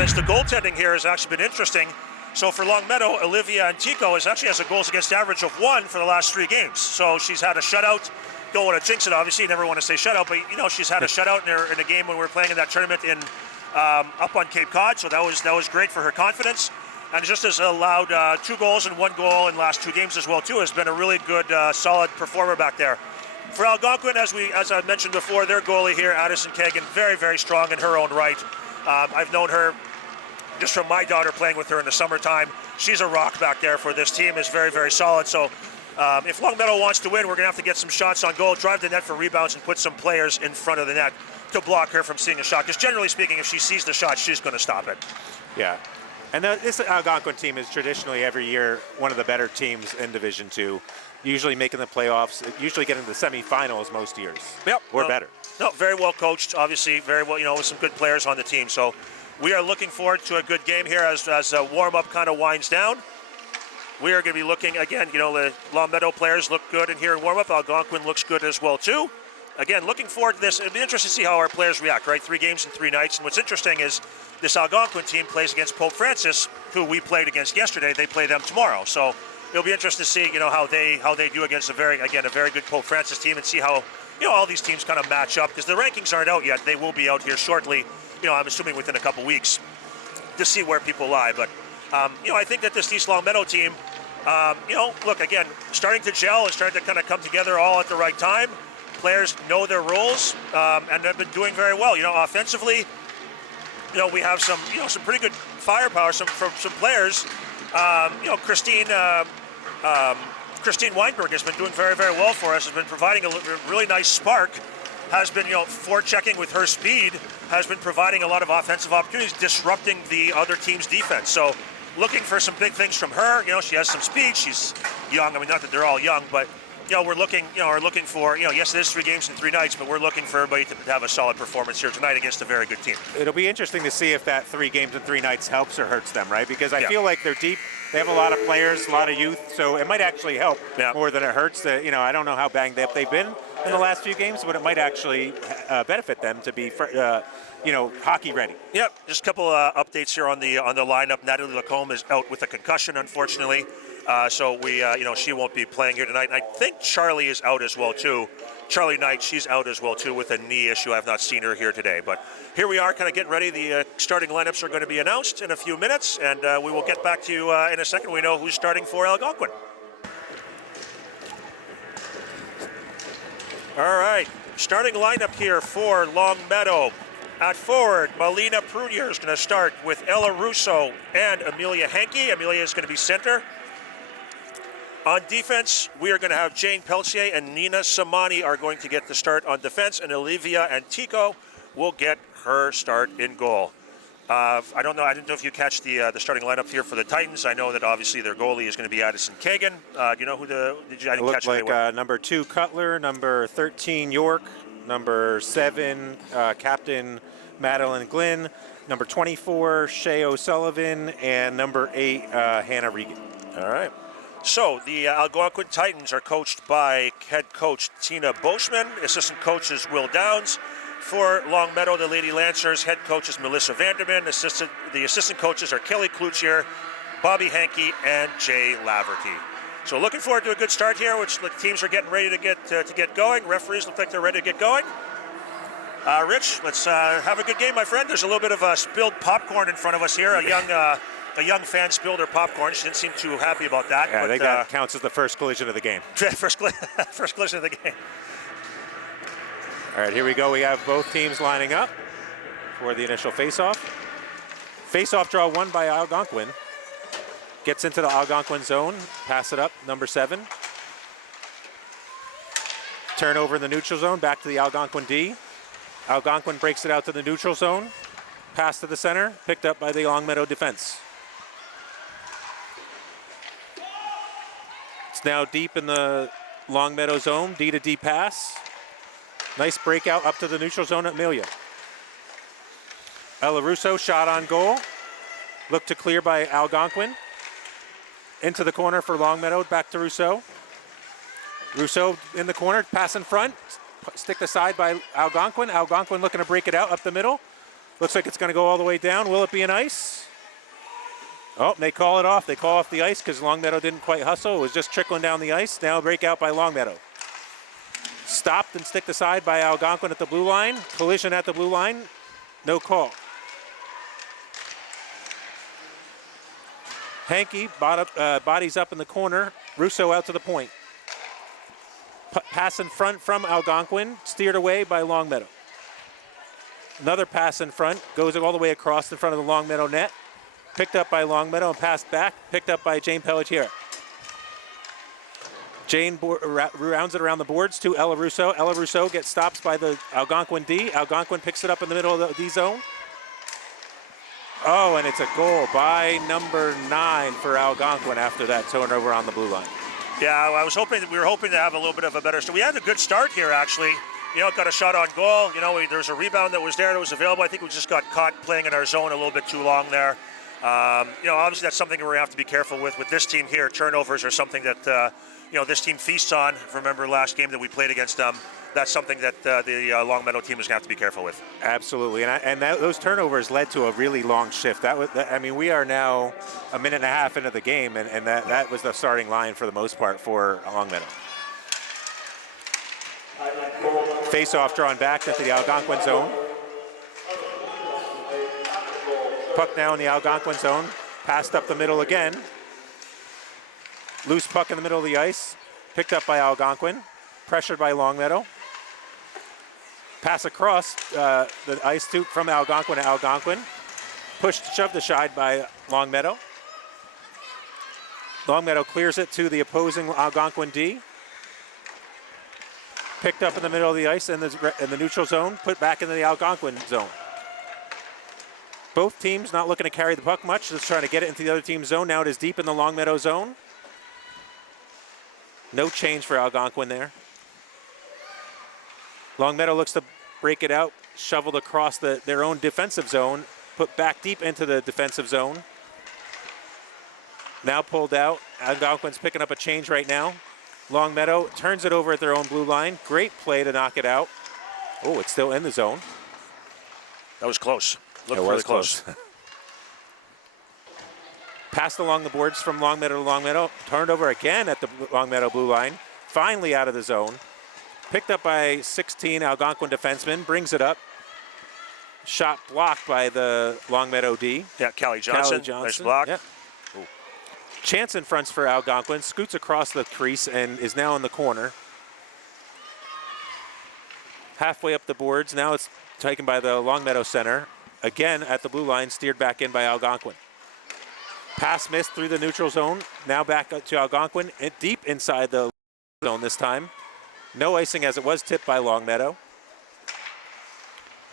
defense. The goaltending here has actually been interesting. So for Longmeadow, Olivia Antico actually has a goals against average of 1 for the last 3 games. So she's had a shutout. Don't want to jinx it, obviously. You never want to say shutout, but she's had a shutout in a game when we were playing in that tournament in up on Cape Cod. So that was great for her confidence, and just has allowed 2 goals and 1 goal in the last 2 games as well too. Has been a really good, solid performer back there. For Algonquin, as I mentioned before, their goalie here, Addison Kagan, very, very strong in her own right. I've known her just from my daughter playing with her in the summertime. She's a rock back there for this team, is very, very solid. So if Longmeadow wants to win, we're going to have to get some shots on goal, drive the net for rebounds, and put some players in front of the net to block her from seeing a shot. Because generally speaking, if she sees the shot, she's going to stop it. Yeah. And this Algonquin team is traditionally every year one of the better teams in Division II, usually making the playoffs, usually getting to the semifinals most years. Yep. Or better. No, very well coached, obviously, very well, with some good players on the team. So we are looking forward to a good game here as warm-up kind of winds down. We are going to be looking, again, the Longmeadow players look good in here in warm-up. Algonquin looks good as well, too. Again, looking forward to this. It'll be interesting to see how our players react, right? 3 games in 3 nights. And what's interesting is this Algonquin team plays against Pope Francis, who we played against yesterday. They play them tomorrow. So it'll be interesting to see, how they do against a very good Pope Francis team, and see how, all these teams kind of match up, because the rankings aren't out yet. They will be out here shortly, I'm assuming within a couple weeks, to see where people lie. But, I think that this East Longmeadow team, look, again, starting to gel and starting to kind of come together all at the right time. Players know their roles, and have been doing very well. Offensively, we have some pretty good firepower from some players. Christine Weinberg has been doing very, very well for us. Has been providing a really nice spark. Has been, forechecking with her speed. Has been providing a lot of offensive opportunities, disrupting the other team's defense. So, looking for some big things from her. She has some speed. She's young. I mean, not that they're all young, but we're looking for, yes, it is 3 games in 3 nights, but we're looking for everybody to have a solid performance here tonight against a very good team. It'll be interesting to see if that 3 games in 3 nights helps or hurts them, right? Because I feel like they're deep. They have a lot of players, a lot of youth, so it might actually help more than it hurts. I don't know how banged up they've been in the last few games, but it might actually benefit them to be, hockey ready. Yep. Just a couple updates here on the lineup. Natalie Lacombe is out with a concussion, unfortunately. So we, she won't be playing here tonight. And I think Charlie is out as well, too. Charlie Knight, she's out as well, too, with a knee issue. I've not seen her here today. But here we are kind of getting ready. The starting lineups are going to be announced in a few minutes, and we will get back to you in a second. We know who's starting for Algonquin. All right. Starting lineup here for Longmeadow. At forward, Melina Prunier is going to start with Ella Russo and Amelia Henke. Amelia is going to be center. On defense, we are going to have Jane Peltier and Nina Samani are going to get the start on defense, and Olivia Antico will get her start in goal. I didn't know if you catch the starting lineup here for the Titans. I know that obviously their goalie is going to be Addison Kagan. Do you know who I didn't catch like number 2 Cutler, number 13 York, number 7 Captain Madeline Glynn, number 24 Shay O'Sullivan, and number 8 Hannah Regan. All right. So the Algonquin Titans are coached by head coach Tina Boschman. Assistant coach is Will Downs. For Longmeadow, the Lady Lancers, head coach is Melissa Vanderman. The assistant coaches are Kelly Kluchier, Bobby Henke, and Jay Laverty. So looking forward to a good start here, which the teams are getting ready to get going. Referees look like they're ready to get going. Rich, let's have a good game, my friend. There's a little bit of spilled popcorn in front of us here. A young fan spilled her popcorn. She didn't seem too happy about that. Yeah, but, I think that counts as the first collision of the game. first collision of the game. All right, here we go. We have both teams lining up for the initial face-off. Face-off draw won by Algonquin. Gets into the Algonquin zone. Pass it up, number 7. Turnover in the neutral zone, back to the Algonquin D. Algonquin breaks it out to the neutral zone. Pass to the center, picked up by the Longmeadow defense. It's now deep in the Longmeadow zone, D to D pass. Nice breakout up to the neutral zone at Amelia. Ella Russo shot on goal. Looked to clear by Algonquin. Into the corner for Longmeadow, back to Rousseau. Rousseau in the corner, pass in front. Stick aside by Algonquin. Algonquin looking to break it out up the middle. Looks like it's going to go all the way down. Will it be an ice? Oh, they call it off. They call off the ice because Longmeadow didn't quite hustle. It was just trickling down the ice. Now a breakout by Longmeadow. Stopped and sticked aside by Algonquin at the blue line. Collision at the blue line. No call. Hankey bodies up in the corner. Russo out to the point. Pass in front from Algonquin. Steered away by Longmeadow. Another pass in front. Goes all the way across in front of the Longmeadow net. Picked up by Longmeadow and passed back. Picked up by Jane Pelletier. Jane rounds it around the boards to Ella Russo. Ella Russo gets stopped by the Algonquin D. Algonquin picks it up in the middle of the D zone. Oh, and it's a goal by number 9 for Algonquin after that turnover on the blue line. Yeah, we were hoping to have a little bit of a better start. We had a good start here, actually. Got a shot on goal. There's a rebound that was there that was available. I think we just got caught playing in our zone a little bit too long there. Obviously that's something we're going to have to be careful with this team here. Turnovers are something that, this team feasts on. Remember last game that we played against them. That's something that the Longmeadow team is going to have to be careful with. Absolutely, those turnovers led to a really long shift. We are now a minute and a half into the game, and that was the starting line for the most part for Longmeadow. Face-off drawn back into the Algonquin zone. Puck now in the Algonquin zone. Passed up the middle again. Loose puck in the middle of the ice. Picked up by Algonquin. Pressured by Longmeadow. Pass across the ice from Algonquin to Algonquin. Shoved aside by Longmeadow. Longmeadow clears it to the opposing Algonquin D. Picked up in the middle of the ice in the neutral zone. Put back into the Algonquin zone. Both teams not looking to carry the puck much. Just trying to get it into the other team's zone. Now it is deep in the Longmeadow zone. No change for Algonquin there. Longmeadow looks to break it out, shoveled across their own defensive zone, put back deep into the defensive zone. Now pulled out. Algonquin's picking up a change right now. Longmeadow turns it over at their own blue line. Great play to knock it out. Oh, it's still in the zone. That was close. Looked really close. Passed along the boards from Longmeadow to Longmeadow. Turned over again at the Longmeadow blue line. Finally out of the zone. Picked up by 16 Algonquin defenseman. Brings it up. Shot blocked by the Longmeadow D. Yeah, Callie Johnson. Nice block. Yeah. Chance in fronts for Algonquin. Scoots across the crease and is now in the corner. Halfway up the boards. Now it's taken by the Longmeadow center. Again at the blue line. Steered back in by Algonquin. Pass missed through the neutral zone. Now back up to Algonquin. Deep inside the zone this time. No icing as it was tipped by Longmeadow.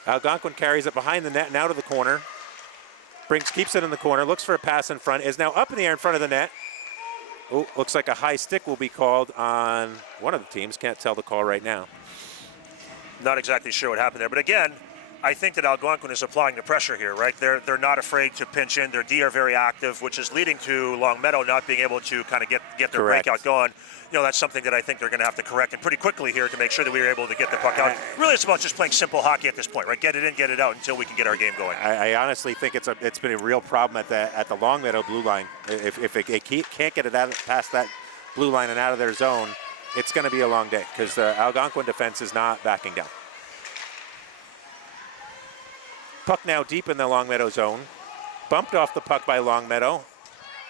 Algonquin carries it behind the net and out of the corner. Keeps it in the corner, looks for a pass in front, is now up in the air in front of the net. Oh, looks like a high stick will be called on one of the teams. Can't tell the call right now. Not exactly sure what happened there, but again, I think that Algonquin is applying the pressure here, right? They're not afraid to pinch in. Their D are very active, which is leading to Longmeadow not being able to kind of get their breakout going. That's something that I think they're going to have to correct and pretty quickly here to make sure that we are able to get the puck out. Really, it's about just playing simple hockey at this point, right? Get it in, get it out until we can get our game going. I honestly think it's been a real problem at the Longmeadow blue line. If they can't get it past that blue line and out of their zone, it's going to be a long day because the Algonquin defense is not backing down. Puck now deep in the Longmeadow zone. Bumped off the puck by Longmeadow.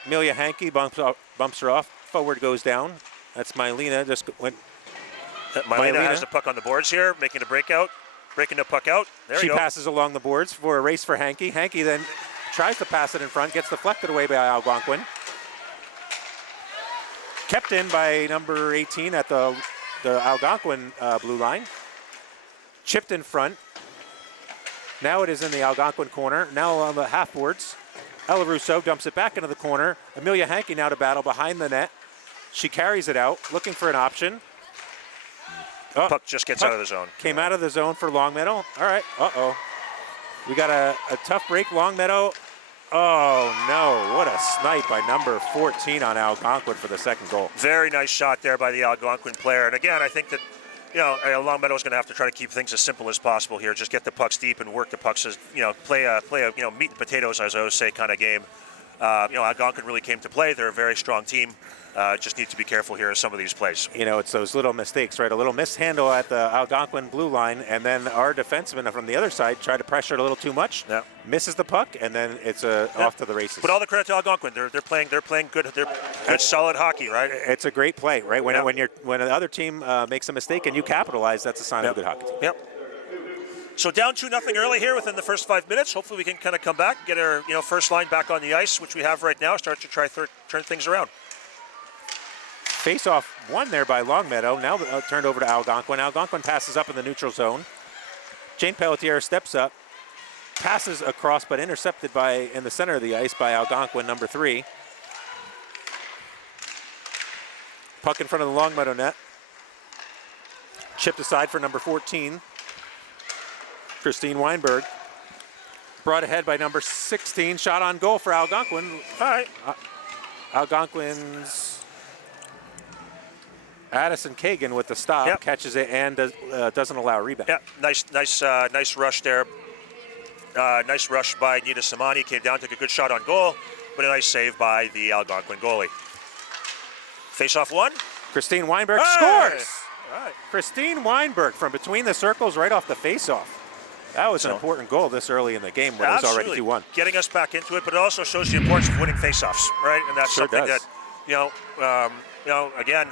Amelia Hankey bumps her off. Forward goes down. That's Mylena. Just went. Mylena has the puck on the boards here, making a breakout, breaking the puck out. There you go. She passes along the boards for a race for Hankey. Hankey then tries to pass it in front, gets deflected away by Algonquin. Kept in by number 18 at the Algonquin blue line. Chipped in front. Now it is in the Algonquin corner. Now on the half boards. Ella Russo dumps it back into the corner. Amelia Hankey now to battle behind the net. She carries it out, looking for an option. Puck just gets out of the zone. Came out of the zone for Longmeadow. All right, uh-oh. We got a tough break. Longmeadow. Oh, no. What a snipe by number 14 on Algonquin for the second goal. Very nice shot there by the Algonquin player. And again, I think that Longmeadow's going to have to try to keep things as simple as possible here. Just get the pucks deep and work the pucks as, play a meat and potatoes, as I always say, kind of game. Algonquin really came to play. They're a very strong team. Just need to be careful here in some of these plays. It's those little mistakes, right? A little mishandle at the Algonquin blue line, and then our defenseman from the other side tried to pressure it a little too much. Yeah. Misses the puck, and then it's off to the races. But all the credit to Algonquin. They're playing good. They're good, solid hockey, right? It's a great play, right? When the other team makes a mistake and you capitalize, that's a sign of a good hockey team. Yep. So down 2-0 early here within the first 5 minutes. Hopefully we can kind of come back, get our first line back on the ice, which we have right now. Start to try turn things around. Face-off won there by Longmeadow. Now turned over to Algonquin. Algonquin passes up in the neutral zone. Jane Pelletier steps up, passes across, but intercepted in the center of the ice by Algonquin, number 3. Puck in front of the Longmeadow net. Chipped aside for number 14. Christine Weinberg. Brought ahead by number 16. Shot on goal for Algonquin. All right. Algonquin's Addison Kagan with the stop. Yep. Catches it and doesn't allow a rebound. Yeah, nice rush there. Nice rush by Nina Samani. Came down, took a good shot on goal, but a nice save by the Algonquin goalie. Face-off one. Christine Weinberg scores. All right. Christine Weinberg from between the circles right off the face-off. That was an important goal this early in the game when it was already 2-1. Getting us back into it, but it also shows the importance of winning face-offs, right? And that's something that, again,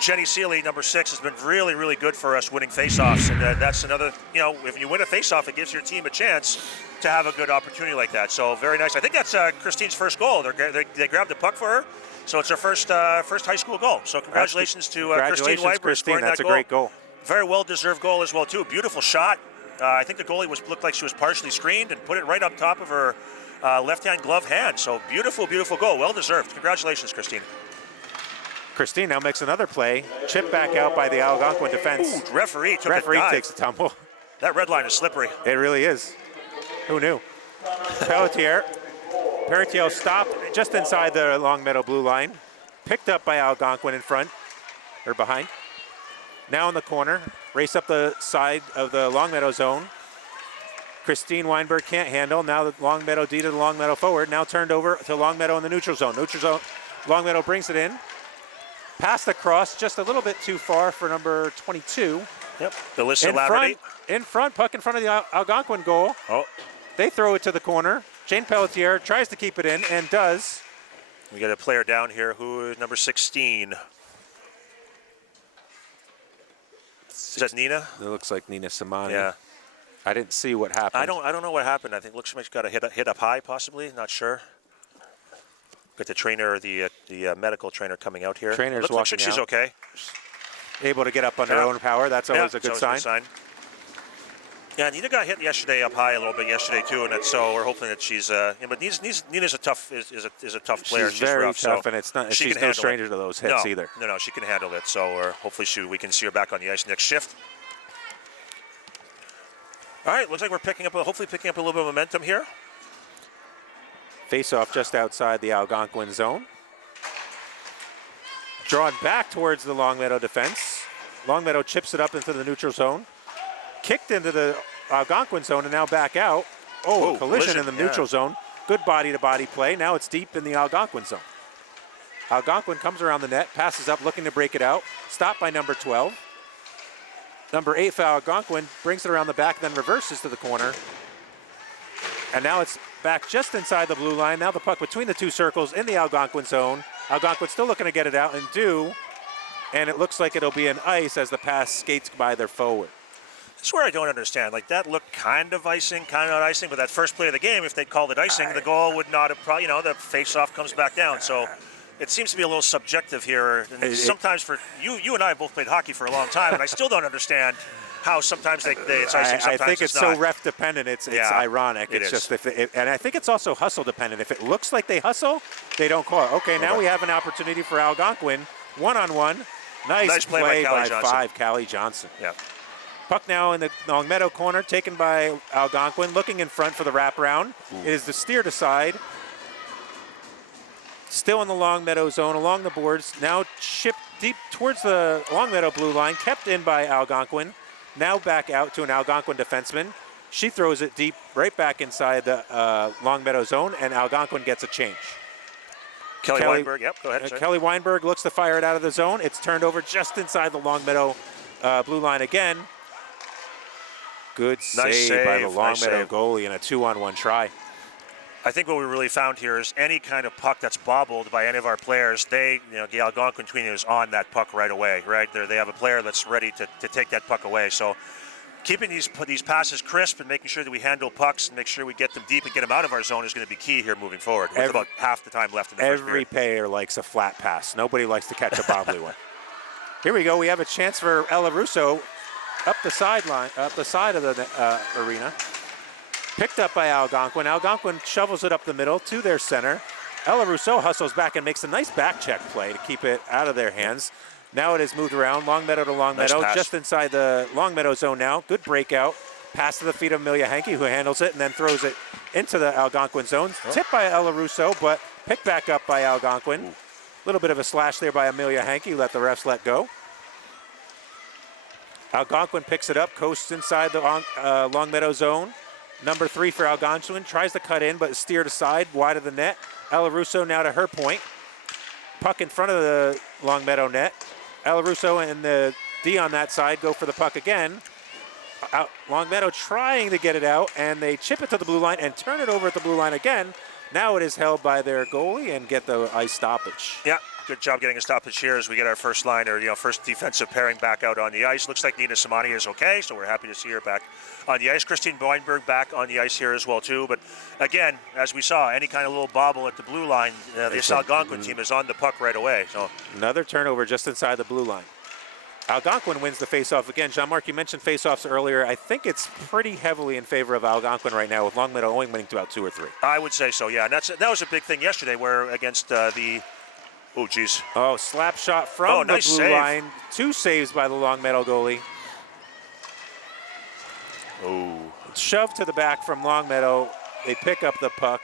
Jenny Seeley, number 6, has been really, really good for us winning face-offs. And that's another, if you win a face-off, it gives your team a chance to have a good opportunity like that. So very nice. I think that's Christine's first goal. They grabbed the puck for her. So it's her first high school goal. So congratulations to Christine Weinberg scoring that goal. That's a great goal. Very well-deserved goal as well, too. Beautiful shot. I think the goalie looked like she was partially screened and put it right up top of her left-hand glove hand. So beautiful, beautiful goal. Well-deserved. Congratulations, Christine. Christine now makes another play. Chip back out by the Algonquin defense. Ooh, referee takes a tumble. That red line is slippery. It really is. Who knew? Pelletier stopped just inside the Longmeadow blue line. Picked up by Algonquin in front, or behind. Now in the corner. Race up the side of the Longmeadow zone. Christine Weinberg can't handle. Now the Longmeadow D to the Longmeadow forward. Now turned over to Longmeadow in the neutral zone. Longmeadow brings it in. Passed across just a little bit too far for number 22. Yep. Alyssa Laverty. In front, puck in front of the Algonquin goal. Oh. They throw it to the corner. Jane Pelletier tries to keep it in and does. We got a player down here who is number 16. Is that Nina? It looks like Nina Samani. Yeah. I didn't see what happened. I don't know what happened. I think looks like she got a hit up high, possibly. Not sure. Got the trainer, the medical trainer coming out here. Trainer's looks walking like she's out. okay. Able to get up on her own power. That's always a good sign. Yeah, Nina got hit yesterday up high a little bit yesterday too, and so we're hoping that she's. But Nina's a tough is a tough player. She's very rough, tough, so and it's not. she's no stranger to those hits either. No, she can handle it. So hopefully we can see her back on the ice next shift. All right, looks like we're hopefully picking up a little bit of momentum here. Face-off just outside the Algonquin zone. Drawn back towards the Longmeadow defense. Longmeadow chips it up into the neutral zone. Kicked into the Algonquin zone and now back out. Collision in the neutral zone. Good body-to-body play. Now it's deep in the Algonquin zone. Algonquin comes around the net, passes up, looking to break it out. Stopped by number 12. Number 8 for Algonquin brings it around the back, then reverses to the corner. And now it's back just inside the blue line. Now the puck between the two circles in the Algonquin zone. Algonquin still looking to get it out and it looks like it'll be an ice as the pass skates by their forward. That's where I don't understand. Like, that looked kind of icing, kind of not icing, but that first play of the game, if they'd called it icing, the goal would not have probably, the face-off comes back down. So it seems to be a little subjective here. And sometimes for you and I have both played hockey for a long time, and I still don't understand how sometimes it's icing, sometimes I think it's not. so ref dependent. It's ironic. It's just and I think it's also hustle dependent. If it looks like they hustle, they don't call it. Okay, now we have an opportunity for Algonquin, one-on-one. Nice play by Johnson. 5, Callie Johnson. Yeah. Puck now in the Longmeadow corner, taken by Algonquin, looking in front for the wraparound. It is the steer to side. Still in the Longmeadow zone, along the boards. Now chipped deep towards the Longmeadow blue line, kept in by Algonquin. Now back out to an Algonquin defenseman. She throws it deep right back inside the Longmeadow zone, and Algonquin gets a change. Kelly Weinberg, yep, go ahead. Kelly Weinberg looks to fire it out of the zone. It's turned over just inside the Longmeadow blue line again. Good save by the Longmeadow goalie in a 2-on-1 try. I think what we really found here is any kind of puck that's bobbled by any of our players, the Algonquin team is on that puck right away, right? They have a player that's ready to take that puck away. So keeping these passes crisp and making sure that we handle pucks and make sure we get them deep and get them out of our zone is going to be key here moving forward with about half the time left in the first period. Every player likes a flat pass. Nobody likes to catch a bobbly one. Here we go. We have a chance for Ella Russo up the sideline, up the side of the arena. Picked up by Algonquin. Algonquin shovels it up the middle to their center. Ella Rousseau hustles back and makes a nice back check play to keep it out of their hands. Now it is moved around, Longmeadow to Longmeadow, nice just inside the Longmeadow zone now. Good breakout. Pass to the feet of Amelia Henke, who handles it and then throws it into the Algonquin zone. Tipped by Ella Rousseau, but picked back up by Algonquin. A little bit of a slash there by Amelia Henke, who let the refs let go. Algonquin picks it up, coasts inside the Longmeadow zone. Number 3 for Algonquin, tries to cut in, but steered aside, wide of the net. Ella Russo now to her point. Puck in front of the Longmeadow net. Ella Russo and the D on that side go for the puck again. Longmeadow trying to get it out, and they chip it to the blue line and turn it over at the blue line again. Now it is held by their goalie and get the ice stoppage. Yeah, good job getting a stoppage here as we get our first line, or first defensive pairing back out on the ice. Looks like Nina Samani is okay, so we're happy to see her back on the ice. Christine Weinberg back on the ice here as well too. But again, as we saw, any kind of little bobble at the blue line, the Algonquin team is on the puck right away. So another turnover just inside the blue line. Algonquin wins the faceoff again. Jean-Marc, you mentioned faceoffs earlier. I think it's pretty heavily in favor of Algonquin right now, with Longmeadow only winning about 2 or 3. I would say so, yeah. And that was a big thing yesterday, where against the slap shot from the blue line. 2 saves by the Longmeadow goalie. Oh, shoved to the back from Longmeadow. They pick up the puck.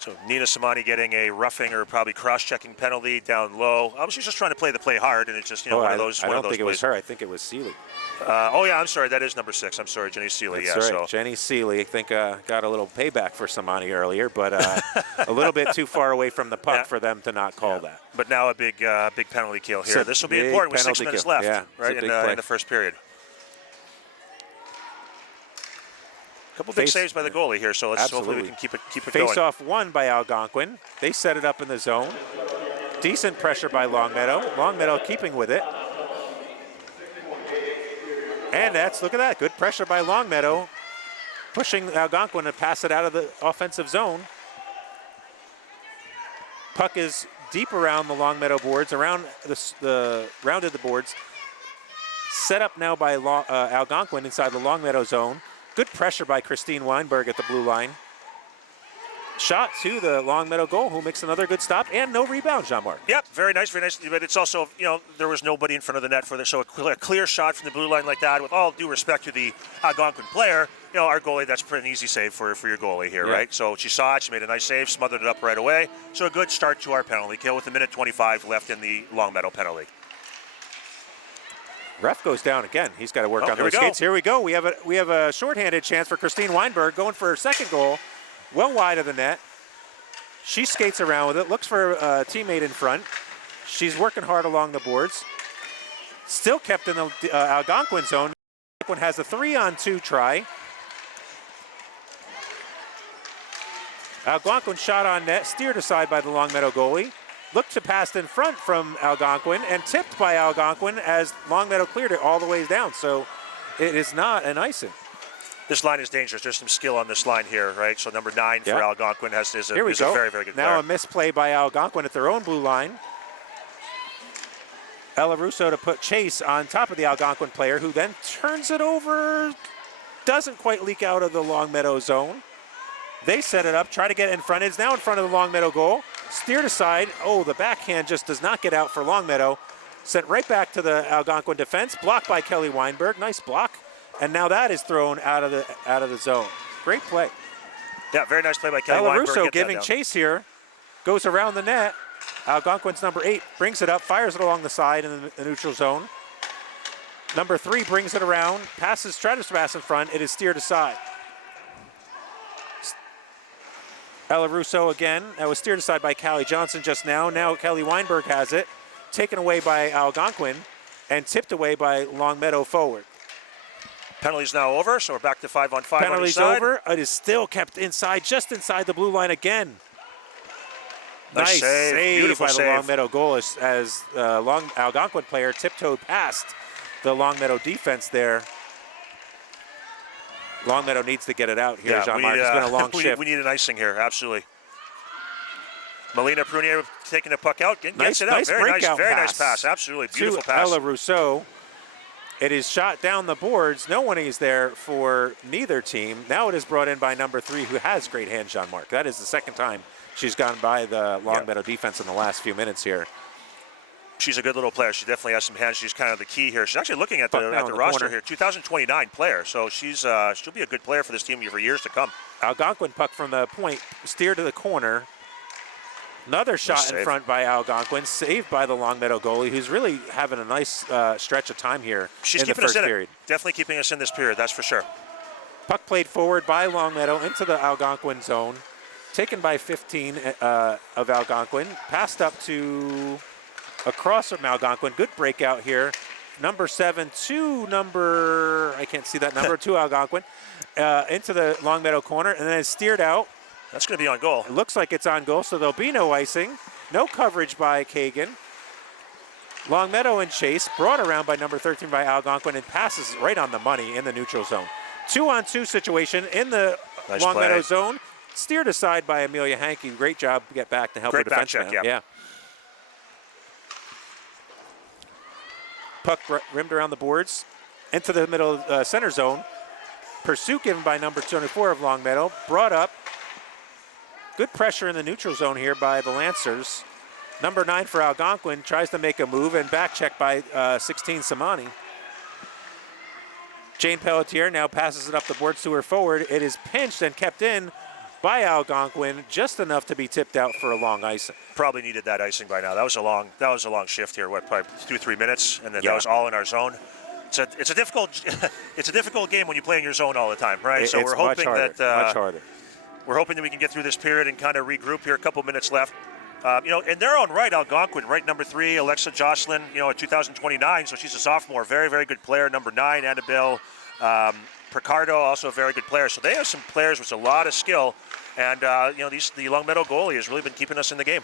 So Nina Samani getting a roughing or probably cross-checking penalty down low. She's just trying to play the play hard, and it's just one of those. I don't think it was her. I think it was Seeley. I'm sorry. That is number 6. I'm sorry, Jenny Seeley. That's right. Jenny Seeley, I think, got a little payback for Samani earlier, but a little bit too far away from the puck for them to not call that. But now a big penalty kill here. This will be important with 6 minutes left, right in the first period. A couple big saves by the goalie here, so hopefully we can keep it going. Face-off won by Algonquin. They set it up in the zone. Decent pressure by Longmeadow. Longmeadow keeping with it. And look at that, good pressure by Longmeadow, pushing Algonquin to pass it out of the offensive zone. Puck is deep around the Longmeadow boards, around the rounded the boards. Set up now by Algonquin inside the Longmeadow zone. Good pressure by Christine Weinberg at the blue line. Shot to the Longmeadow goal, who makes another good stop, and no rebound, Jean-Marc. Yep, very nice, very nice. But it's also, there was nobody in front of the net for this, so a clear shot from the blue line like that, with all due respect to the Algonquin player, our goalie, that's pretty easy save for your goalie here, right? So she saw it, she made a nice save, smothered it up right away. So a good start to our penalty kill with 1:25 left in the Longmeadow penalty. Ref goes down again. He's got to work on those skates. Here we go. We have a shorthanded chance for Christine Weinberg, going for her second goal, well wide of the net. She skates around with it, looks for a teammate in front. She's working hard along the boards. Still kept in the Algonquin zone. Algonquin has a 3-on-2 try. Algonquin shot on net, steered aside by the Longmeadow goalie. Looked to pass in front from Algonquin and tipped by Algonquin as Longmeadow cleared it all the way down. So it is not an icing. This line is dangerous. There's some skill on this line here, right? So number 9 for Algonquin is a very, very good player. Now a misplay by Algonquin at their own blue line. Ella Russo to put Chase on top of the Algonquin player, who then turns it over. Doesn't quite leak out of the Longmeadow zone. They set it up, try to get it in front. It's now in front of the Longmeadow goal. Steered aside. Oh, the backhand just does not get out for Longmeadow. Sent right back to the Algonquin defense. Blocked by Kelly Weinberg. Nice block. And now that is thrown out of the zone. Great play. Yeah, very nice play by Kelly Weinberg. Russo giving chase here. Goes around the net. Algonquin's number 8 brings it up, fires it along the side in the neutral zone. Number 3 brings it around, passes, tries to pass in front. It is steered aside. Ella Russo again. That was steered aside by Callie Johnson just now. Now Kelly Weinberg has it, taken away by Algonquin and tipped away by Longmeadow forward. Penalty's now over, so we're back to 5-on-5 Penalty's on each side. over. It is still kept inside, just inside the blue line again. Nice save Beautiful by the save. Longmeadow goal as Algonquin player tiptoed past the Longmeadow defense there. Longmeadow needs to get it out here, Jean-Marc. It's been a long shift. We need an icing here, absolutely. Melina Prunier taking the puck out, gets it out. Very nice pass, absolutely. Beautiful pass. Ella Rousseau. It is shot down the boards. No one is there for neither team. Now it is brought in by number 3, who has great hands, Jean-Marc. That is the second time she's gone by the Longmeadow defense in the last few minutes here. She's a good little player. She definitely has some hands. She's kind of the key here. She's actually looking at the roster corner here. 2029 player, so she'll be a good player for this team for years to come. Algonquin puck from the point, steered to the corner. Another shot in front by Algonquin, saved by the Longmeadow goalie, who's really having a nice stretch of time here in the first period. Definitely keeping us in this period, that's for sure. Puck played forward by Longmeadow into the Algonquin zone. Taken by 15 of Algonquin. Passed up to across from Algonquin. Good breakout here. Number 7 to number, I can't see that number, to Algonquin. Into the Longmeadow corner, and then it's steered out. That's going to be on goal. It looks like it's on goal, so there'll be no icing. No coverage by Kagan. Longmeadow in chase, brought around by number 13 by Algonquin, and passes right on the money in the neutral zone. 2-on-2 situation in the Longmeadow zone. Steered aside by Amelia Hankey. Great job to get back to help her defense. Great back check, yeah. Puck rimmed around the boards into the middle center zone. Pursuit given by number 24 of Longmeadow. Brought up. Good pressure in the neutral zone here by the Lancers. Number 9 for Algonquin tries to make a move, and back check by 16 Samani. Jane Pelletier now passes it up the boards to her forward. It is pinched and kept in by Algonquin, just enough to be tipped out for a long icing. Probably needed that icing by now. That was a long shift here. What, probably 2-3 minutes, and then that was all in our zone. It's a difficult game when you play in your zone all the time, right? So we're hoping much harder. We're hoping that we can get through this period and kind of regroup here. A couple minutes left. In their own right, Algonquin, right, number 3, Alexa Jocelyn, at 2029, so she's a sophomore. Very, very good player. Number 9, Annabelle Picardo, also a very good player. So they have some players with a lot of skill. And, the Longmeadow goalie has really been keeping us in the game.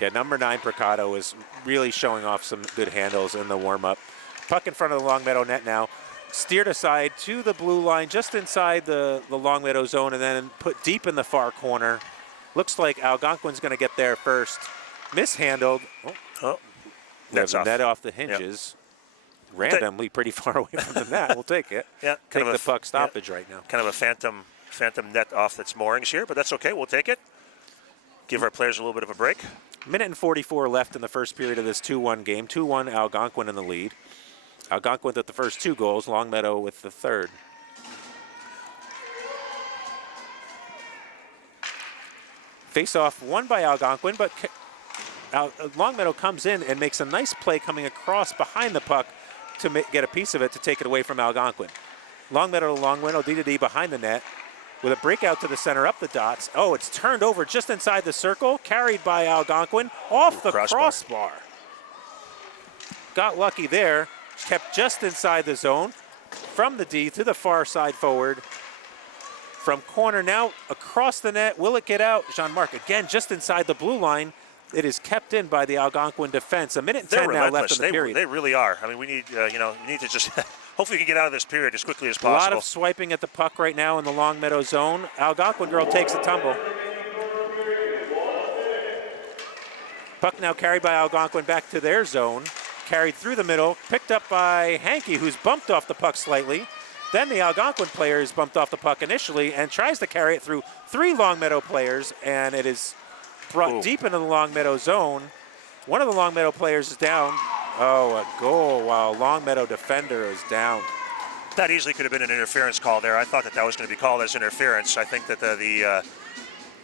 Yeah, number 9, Picardo, is really showing off some good handles in the warm-up. Puck in front of the Longmeadow net now. Steered aside to the blue line, just inside the Longmeadow zone, and then put deep in the far corner. Looks like Algonquin's going to get there first. Mishandled. Net's off. Net off the hinges. Yep. Randomly pretty far away from the net. We'll take it. Yeah, take the puck stoppage right now. Kind of a phantom net off its moorings here, but that's okay. We'll take it. Give our players a little bit of a break. Minute and 44 left in the first period of this 2-1 game. 2-1, Algonquin in the lead. Algonquin with the first 2 goals, Longmeadow with the third. Face-off won by Algonquin, but Longmeadow comes in and makes a nice play coming across behind the puck to get a piece of it to take it away from Algonquin. Longmeadow to Longmeadow, D-to-D behind the net with a breakout to the center, up the dots. Oh, it's turned over just inside the circle, carried by Algonquin, off the crossbar. Got lucky there. Kept just inside the zone. From the D to the far side forward. From corner now across the net. Will it get out? Jean-Marc again just inside the blue line. It is kept in by the Algonquin defense. A minute and 10 now left in the period. They really are. I mean, we need, you need to just hopefully we can get out of this period as quickly as possible. A lot of swiping at the puck right now in the Longmeadow zone. Algonquin girl takes a tumble. Puck now carried by Algonquin back to their zone. Carried through the middle, picked up by Hankey, who's bumped off the puck slightly. Then the Algonquin player is bumped off the puck initially and tries to carry it through 3 Longmeadow players, and it is brought deep into the Longmeadow zone. One of the Longmeadow players is down. Oh, a goal while Longmeadow defender is down. That easily could have been an interference call there. I thought that was going to be called as interference. I think that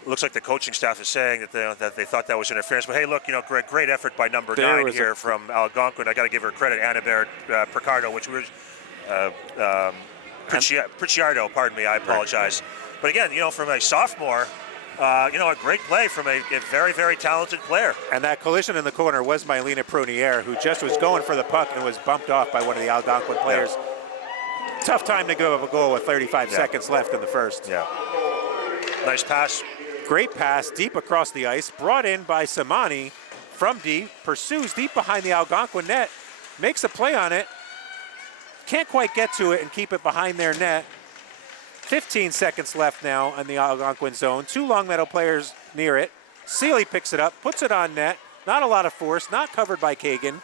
looks like the coaching staff is saying that they thought that was interference. But hey, look, great effort by number There 9 was here from Algonquin. I got to give her credit, Annabelle Picardo, which was Priciardo, pardon me, I apologize. Right. But again, from a sophomore, a great play from a very, very talented player. And that collision in the corner was Mylena Prunier, who just was going for the puck and was bumped off by one of the Algonquin players. Yeah. Tough time to give up a goal with 35 seconds left in the first. Yeah. Nice pass. Great pass, deep across the ice, brought in by Samani from deep, pursues deep behind the Algonquin net, makes a play on it, can't quite get to it and keep it behind their net. 15 seconds left now in the Algonquin zone. 2 Longmeadow players near it. Sealy picks it up, puts it on net. Not a lot of force, not covered by Kagan.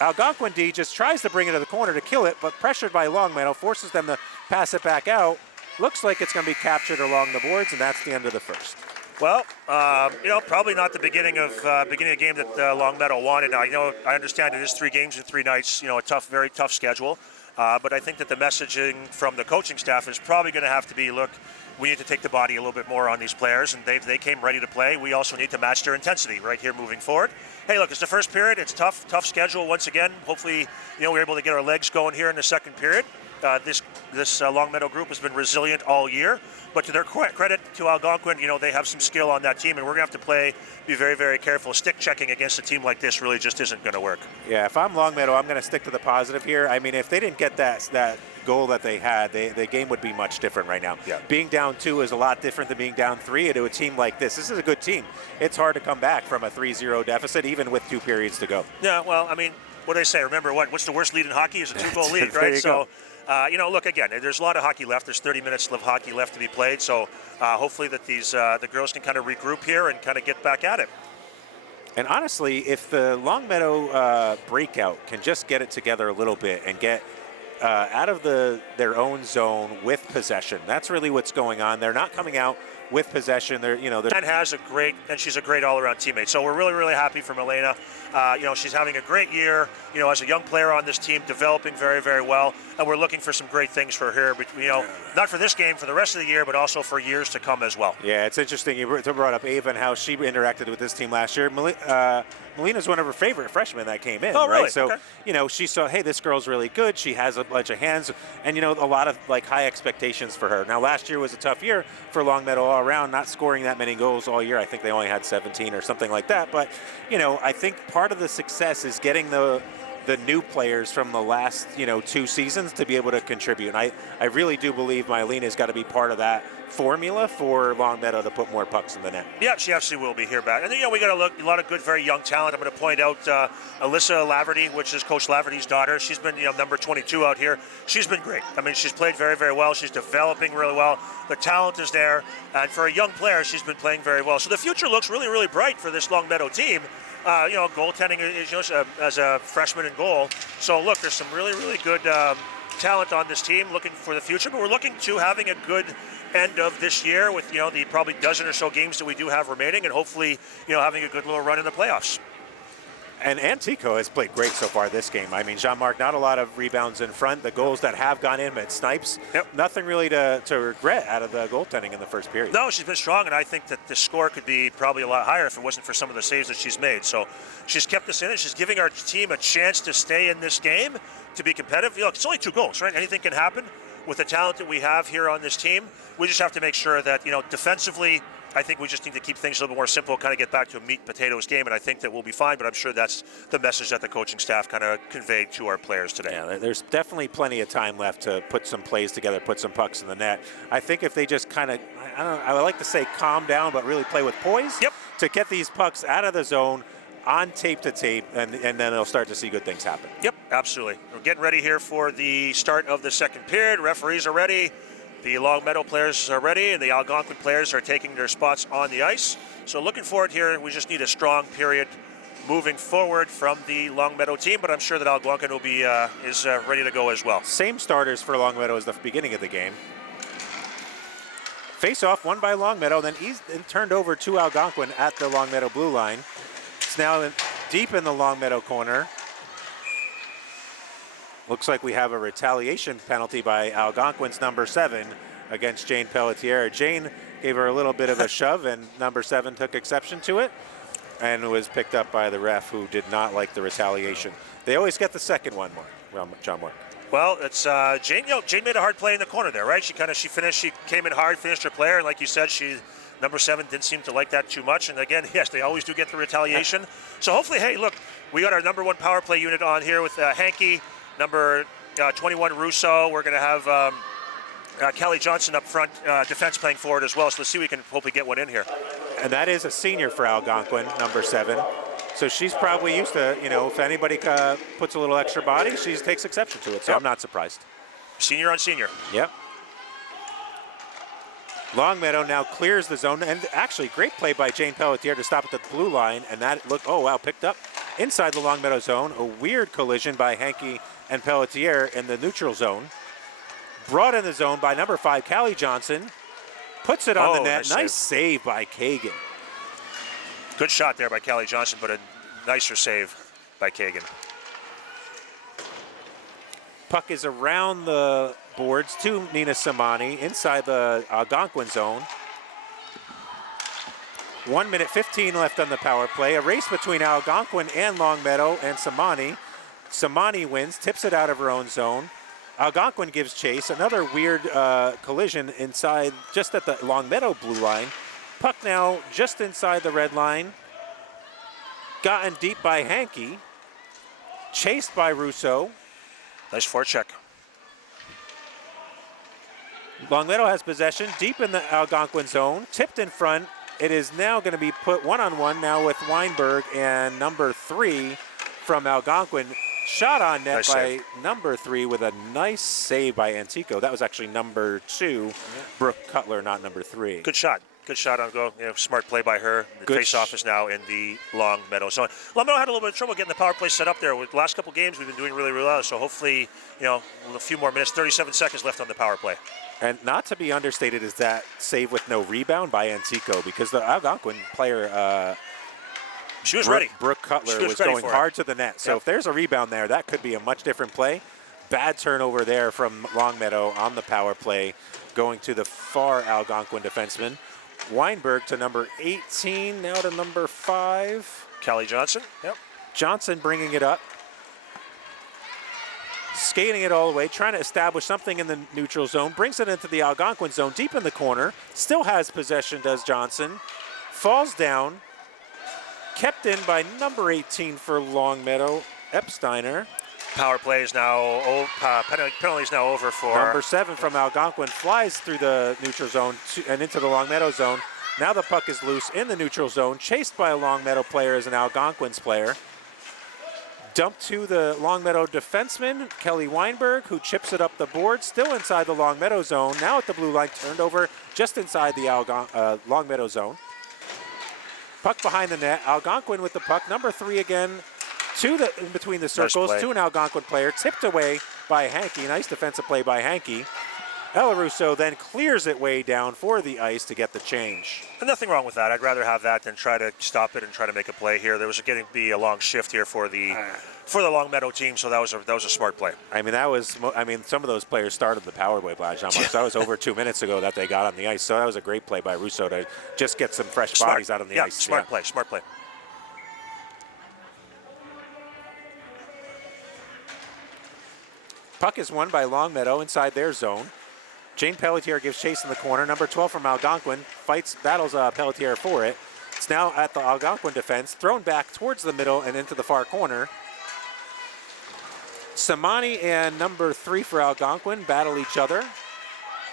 Algonquin D just tries to bring it to the corner to kill it, but pressured by Longmeadow, forces them to pass it back out. Looks like it's going to be captured along the boards, and that's the end of the first. Well, probably not the beginning of the game that Longmeadow wanted. Now, I understand it is 3 games in 3 nights. A very tough schedule. But I think that the messaging from the coaching staff is probably going to have to be, look, we need to take the body a little bit more on these players, and they came ready to play. We also need to match their intensity right here moving forward. Hey, look, it's the first period. It's tough schedule once again. Hopefully, we're able to get our legs going here in the second period. This Longmeadow group has been resilient all year, but to their credit, to Algonquin, they have some skill on that team, and we're going to have to be very, very careful. Stick checking against a team like this really just isn't going to work. Yeah, if I'm Longmeadow, I'm going to stick to the positive here. I mean, if they didn't get that goal that they had, the game would be much different right now. Yeah. Being down 2 is a lot different than being down 3 to a team like this. This is a good team. It's hard to come back from a 3-0 deficit, even with 2 periods to go. Yeah, well, I mean, what do they say? Remember, what's the worst lead in hockey is a 2-goal lead, right? So. Look, again, there's a lot of hockey left. There's 30 minutes of hockey left to be played. So hopefully that the girls can kind of regroup here and kind of get back at it. And honestly, if the Longmeadow breakout can just get it together a little bit and get out of their own zone with possession, that's really what's going on. They're not coming out with possession. She's a great all-around teammate. So we're really, really happy for Milena. She's having a great year, as a young player on this team, developing very, very well. And we're looking for some great things for her, but, not for this game, for the rest of the year, but also for years to come as well. Yeah, it's interesting. You brought up Ava and how she interacted with this team last year. Melina's one of her favorite freshmen that came in, oh, right? Really? So, okay. She saw, hey, this girl's really good. She has a bunch of hands and, a lot of high expectations for her. Now, last year was a tough year for Longmeadow all around, not scoring that many goals all year. I think they only had 17 or something like that. But, I think part of the success is getting the new players from the last, 2 seasons to be able to contribute. And I really do believe Mylena's got to be part of that formula for Longmeadow to put more pucks in the net. Yeah, she absolutely will be here back. And then, we got a lot of good, very young talent. I'm going to point out Alyssa Laverty, which is Coach Laverty's daughter. She's been, number 22 out here. She's been great. I mean, she's played very, very well. She's developing really well. The talent is there. And for a young player, she's been playing very well. So the future looks really, really bright for this Longmeadow team. Goaltending is as a freshman in goal. So look, there's some really, really good talent on this team looking for the future, but we're looking to having a good end of this year with, the probably dozen or so games that we do have remaining, and hopefully, having a good little run in the playoffs. And Antico has played great so far this game. I mean, Jean-Marc, not a lot of rebounds in front. The goals that have gone in at snipes, nothing really to regret out of the goaltending in the first period. No, she's been strong, and I think that the score could be probably a lot higher if it wasn't for some of the saves that she's made. So she's kept us in it. She's giving our team a chance to stay in this game, to be competitive. It's only 2 goals, right? Anything can happen with the talent that we have here on this team. We just have to make sure that, defensively, I think we just need to keep things a little bit more simple, kind of get back to a meat and potatoes game, and I think that we'll be fine, but I'm sure that's the message that the coaching staff kind of conveyed to our players today. Yeah, there's definitely plenty of time left to put some plays together, put some pucks in the net. I think if they just kind of, I would like to say calm down, but really play with poise to get these pucks out of the zone, on tape to tape, and then they'll start to see good things happen. Yep, absolutely. We're getting ready here for the start of the second period. Referees are ready. The Longmeadow players are ready, and the Algonquin players are taking their spots on the ice. So looking forward here, we just need a strong period moving forward from the Longmeadow team, but I'm sure that Algonquin will be is ready to go as well. Same starters for Longmeadow as the beginning of the game. Face-off won by Longmeadow, then turned over to Algonquin at the Longmeadow blue line. It's now deep in the Longmeadow corner. Looks like we have a retaliation penalty by Algonquin's number 7 against Jane Pelletier. Jane gave her a little bit of a shove, and number 7 took exception to it and was picked up by the ref, who did not like the retaliation. They always get the second one, John Mark. Well, it's Jane. Jane made a hard play in the corner there, right? She finished. She came in hard, finished her player, and like you said, number 7 didn't seem to like that too much. And again, yes, they always do get the retaliation. So hopefully, hey, look, we got our number 1 power play unit on here with Hankey, number 21 Russo. We're going to have Kelly Johnson up front, defense playing forward as well. So let's see if we can hopefully get one in here. And that is a senior for Algonquin, number 7. So she's probably used to, if anybody puts a little extra body, she takes exception to it. So I'm not surprised. Senior on senior. Yep. Longmeadow now clears the zone. And actually, great play by Jane Pelletier to stop at the blue line. And that looked, picked up inside the Longmeadow zone. A weird collision by Hankey and Pelletier in the neutral zone. Brought in the zone by number 5, Callie Johnson. Puts it on the net. Nice save by Kagan. Good shot there by Callie Johnson, but a nicer save by Kagan. Puck is around the boards to Nina Samani inside the Algonquin zone. 1 minute 15 left on the power play. A race between Algonquin and Longmeadow and Samani. Samani wins, tips it out of her own zone. Algonquin gives chase. Another weird collision inside, just at the Longmeadow blue line. Puck now just inside the red line. Gotten deep by Hankey. Chased by Russo. Nice forecheck. Longmeadow has possession deep in the Algonquin zone. Tipped in front. It is now going to be put one-on-one now with Weinberg and number 3 from Algonquin. Shot on net by number 3 with a nice save by Antico. That was actually number 2, Brooke Cutler, not number 3. Good shot. Good shot on goal. Smart play by her. The face-off is now in the Longmeadow zone. Longmeadow had a little bit of trouble getting the power play set up there. With the last couple games, we've been doing really, really well. So hopefully, a few more minutes. 37 seconds left on the power play. And not to be understated is that save with no rebound by Antico, because the Algonquin player, she was ready. Brooke Cutler was going hard to the net. So if there's a rebound there, that could be a much different play. Bad turnover there from Longmeadow on the power play, going to the far Algonquin defenseman. Weinberg to number 18, now to number 5. Callie Johnson. Yep. Johnson bringing it up. Skating it all the way, trying to establish something in the neutral zone. Brings it into the Algonquin zone, deep in the corner. Still has possession, does Johnson. Falls down. Kept in by number 18 for Longmeadow, Epsteiner. Power play is now, penalty is now over for... Number 7 from Algonquin flies through the neutral zone and into the Longmeadow zone. Now the puck is loose in the neutral zone, chased by a Longmeadow player as an Algonquin's player. Dumped to the Longmeadow defenseman, Kelly Weinberg, who chips it up the board, still inside the Longmeadow zone. Now at the blue line, turned over just inside the Longmeadow zone. Puck behind the net, Algonquin with the puck. Number 3 again, in between the circles, to an Algonquin player, tipped away by Hankey. Nice defensive play by Hankey. Ella Russo then clears it way down for the ice to get the change. And nothing wrong with that. I'd rather have that than try to stop it and try to make a play here. There was getting to be a long shift here for the Longmeadow team, so that was a smart play. Some of those players started the power play, so that was over 2 minutes ago that they got on the ice. So that was a great play by Russo to just get some fresh bodies out on the ice. Smart play. Puck is won by Longmeadow inside their zone. Jane Pelletier gives chase in the corner. Number 12 from Algonquin battles Pelletier for it. It's now at the Algonquin defense, thrown back towards the middle and into the far corner. Samani and number 3 for Algonquin battle each other.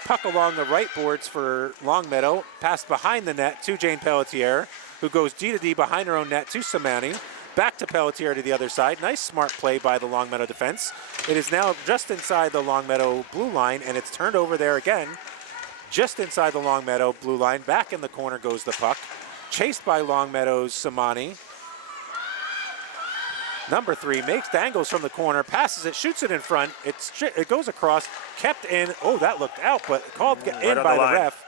Puck along the right boards for Longmeadow, passed behind the net to Jane Pelletier, who goes D to D behind her own net to Samani. Back to Pelletier to the other side. Nice smart play by the Longmeadow defense. It is now just inside the Longmeadow blue line, and it's turned over there again. Just inside the Longmeadow blue line. Back in the corner goes the puck. Chased by Longmeadow's Samani. Number 3 dangles from the corner, passes it, shoots it in front. It goes across, kept in. Oh, that looked out, but called in by the ref.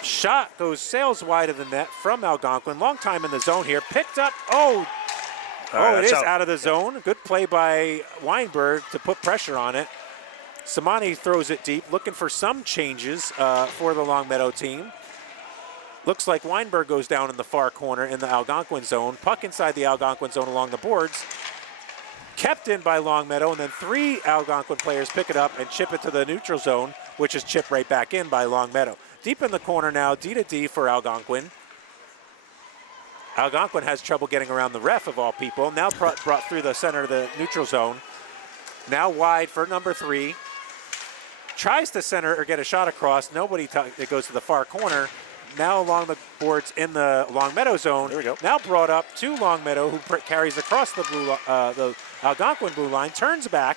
Shot sails wide of the net from Algonquin. Long time in the zone here. Picked up. It is out of the zone. Good play by Weinberg to put pressure on it. Samani throws it deep, looking for some changes for the Longmeadow team. Looks like Weinberg goes down in the far corner in the Algonquin zone. Puck inside the Algonquin zone along the boards. Kept in by Longmeadow, and then 3 Algonquin players pick it up and chip it to the neutral zone, which is chipped right back in by Longmeadow. Deep in the corner now, D-to-D for Algonquin. Algonquin has trouble getting around the ref of all people. Now brought through the center of the neutral zone. Now wide for number 3. Tries to center or get a shot across. Nobody it goes to the far corner. Now along the boards in the Longmeadow zone. There we go. Now brought up to Longmeadow, who carries across the the Algonquin blue line, turns back,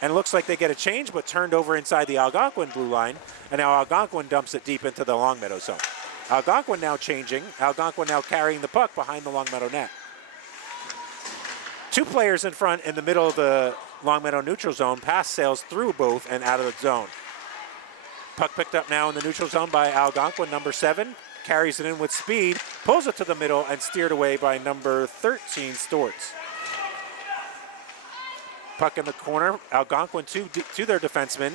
and looks like they get a change, but turned over inside the Algonquin blue line. And now Algonquin dumps it deep into the Longmeadow zone. Algonquin now changing. Algonquin now carrying the puck behind the Longmeadow net. 2 players in front in the middle of the Longmeadow neutral zone. Pass sails through both and out of the zone. Puck picked up now in the neutral zone by Algonquin, number 7. Carries it in with speed, pulls it to the middle, and steered away by number 13, Storts. Puck in the corner. Algonquin to their defenseman.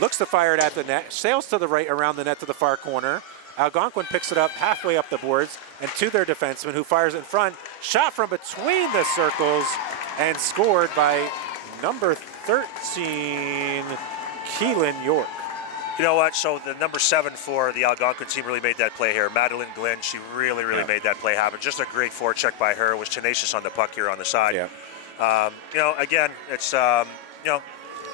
Looks to fire it at the net. Sails to the right around the net to the far corner. Algonquin picks it up halfway up the boards and to their defenseman, who fires in front. Shot from between the circles and scored by number 13, Keelan York. You know what? So the number 7 for the Algonquin team really made that play here. Madeline Glynn, she really made that play happen. Just a great forecheck by her. Was tenacious on the puck here on the side. Yeah. You know, again, it's you know,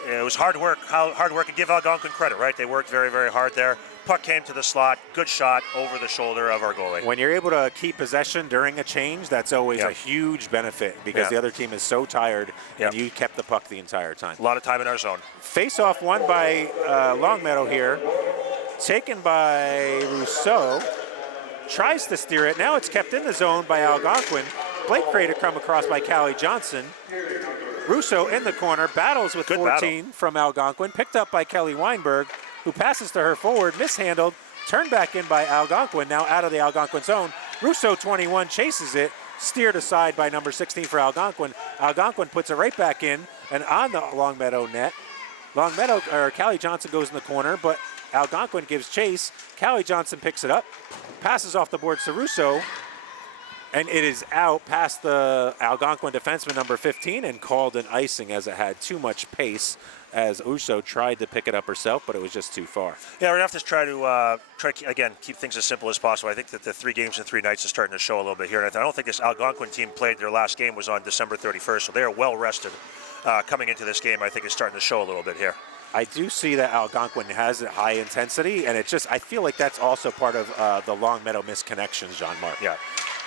it was hard work. Hard work, and give Algonquin credit, right? They worked very hard there. Puck came to the slot. Good shot over the shoulder of our goalie. When you're able to keep possession during a change, that's always a huge benefit, because the other team is so tired, and you kept the puck the entire time. A lot of time in our zone. Face-off won by Longmeadow here. Taken by Rousseau. Tries to steer it. Now it's kept in the zone by Algonquin. Blake Crater come across by Callie Johnson. Rousseau in the corner. Battles with 14 from Algonquin. Picked up by Kelly Weinberg, who passes to her forward. Mishandled. Turned back in by Algonquin. Now out of the Algonquin zone. Rousseau, 21, chases it. Steered aside by number 16 for Algonquin. Algonquin puts it right back in and on the Longmeadow net. Callie Johnson goes in the corner, but Algonquin gives chase. Callie Johnson picks it up, passes off the boards to Rousseau, and it is out past the Algonquin defenseman, number 15, and called an icing as it had too much pace, as Rousseau tried to pick it up herself, but it was just too far. Yeah, we're going to have to try to again, keep things as simple as possible. I think that the 3 games in 3 nights is starting to show a little bit here. And I don't think this Algonquin team played, their last game was on December 31st, so they are well rested coming into this game. I think it's starting to show a little bit here. I do see that Algonquin has a high intensity, and I feel like that's also part of the Longmeadow misconnections, Jean-Marc. Yeah.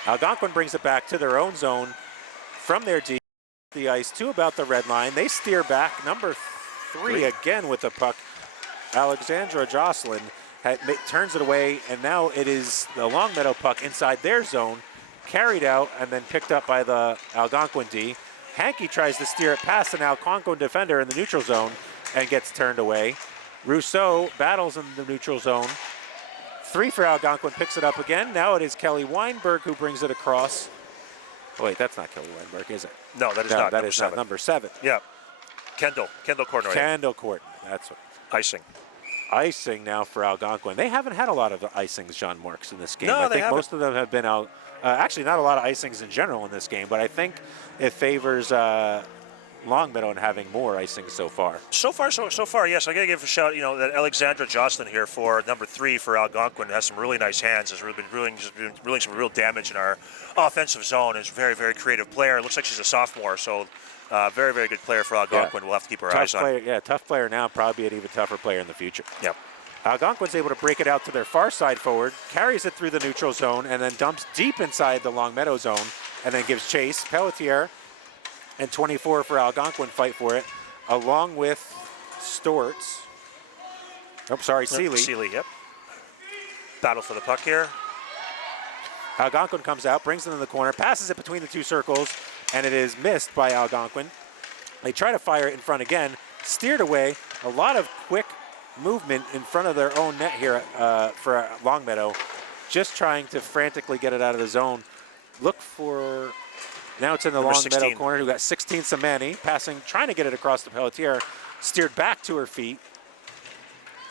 Algonquin brings it back to their own zone from their deep the ice to about the red line. They steer back. Number 3 again with the puck. Alexandra Jocelyn turns it away, and now it is the Longmeadow puck inside their zone, carried out and then picked up by the Algonquin D. Hankey tries to steer it past an Algonquin defender in the neutral zone and gets turned away. Rousseau battles in the neutral zone. 3 for Algonquin, picks it up again. Now it is Kelly Weinberg who brings it across. Oh, wait, that's not Kelly Weinberg, is it? No, that is not. That is not number 7. Yeah. Kendall Courtney. Kendall Courtney, that's what. Icing. Icing now for Algonquin. They haven't had a lot of icings, Jean-Marc, in this game. No, I they think haven't. most of them have been out. Actually, not a lot of icings in general in this game, but I think it favors Longmeadow in having more icings so far. So far, yes. I got to give a shout. You know, that Alexandra Jocelyn here for number 3 for Algonquin has some really nice hands. Has really been some real damage in our offensive zone. Is a very creative player. Looks like she's a sophomore, so very good player for Algonquin. We'll have to keep our eyes on. Yeah, tough player now. Probably an even tougher player in the future. Yep. Algonquin's able to break it out to their far side forward, carries it through the neutral zone, and then dumps deep inside the Longmeadow zone, and then gives chase. Pelletier and 24 for Algonquin fight for it, along with Storts. Seeley. Seeley, yep. Battle for the puck here. Algonquin comes out, brings it in the corner, passes it between the 2 circles, and it is missed by Algonquin. They try to fire it in front again, steered away. A lot of quick movement in front of their own net here for Longmeadow, just trying to frantically get it out of the zone. Look for, now it's in the Longmeadow corner. We've got 16 Samani passing, trying to get it across to Pelletier. steered back to her feet.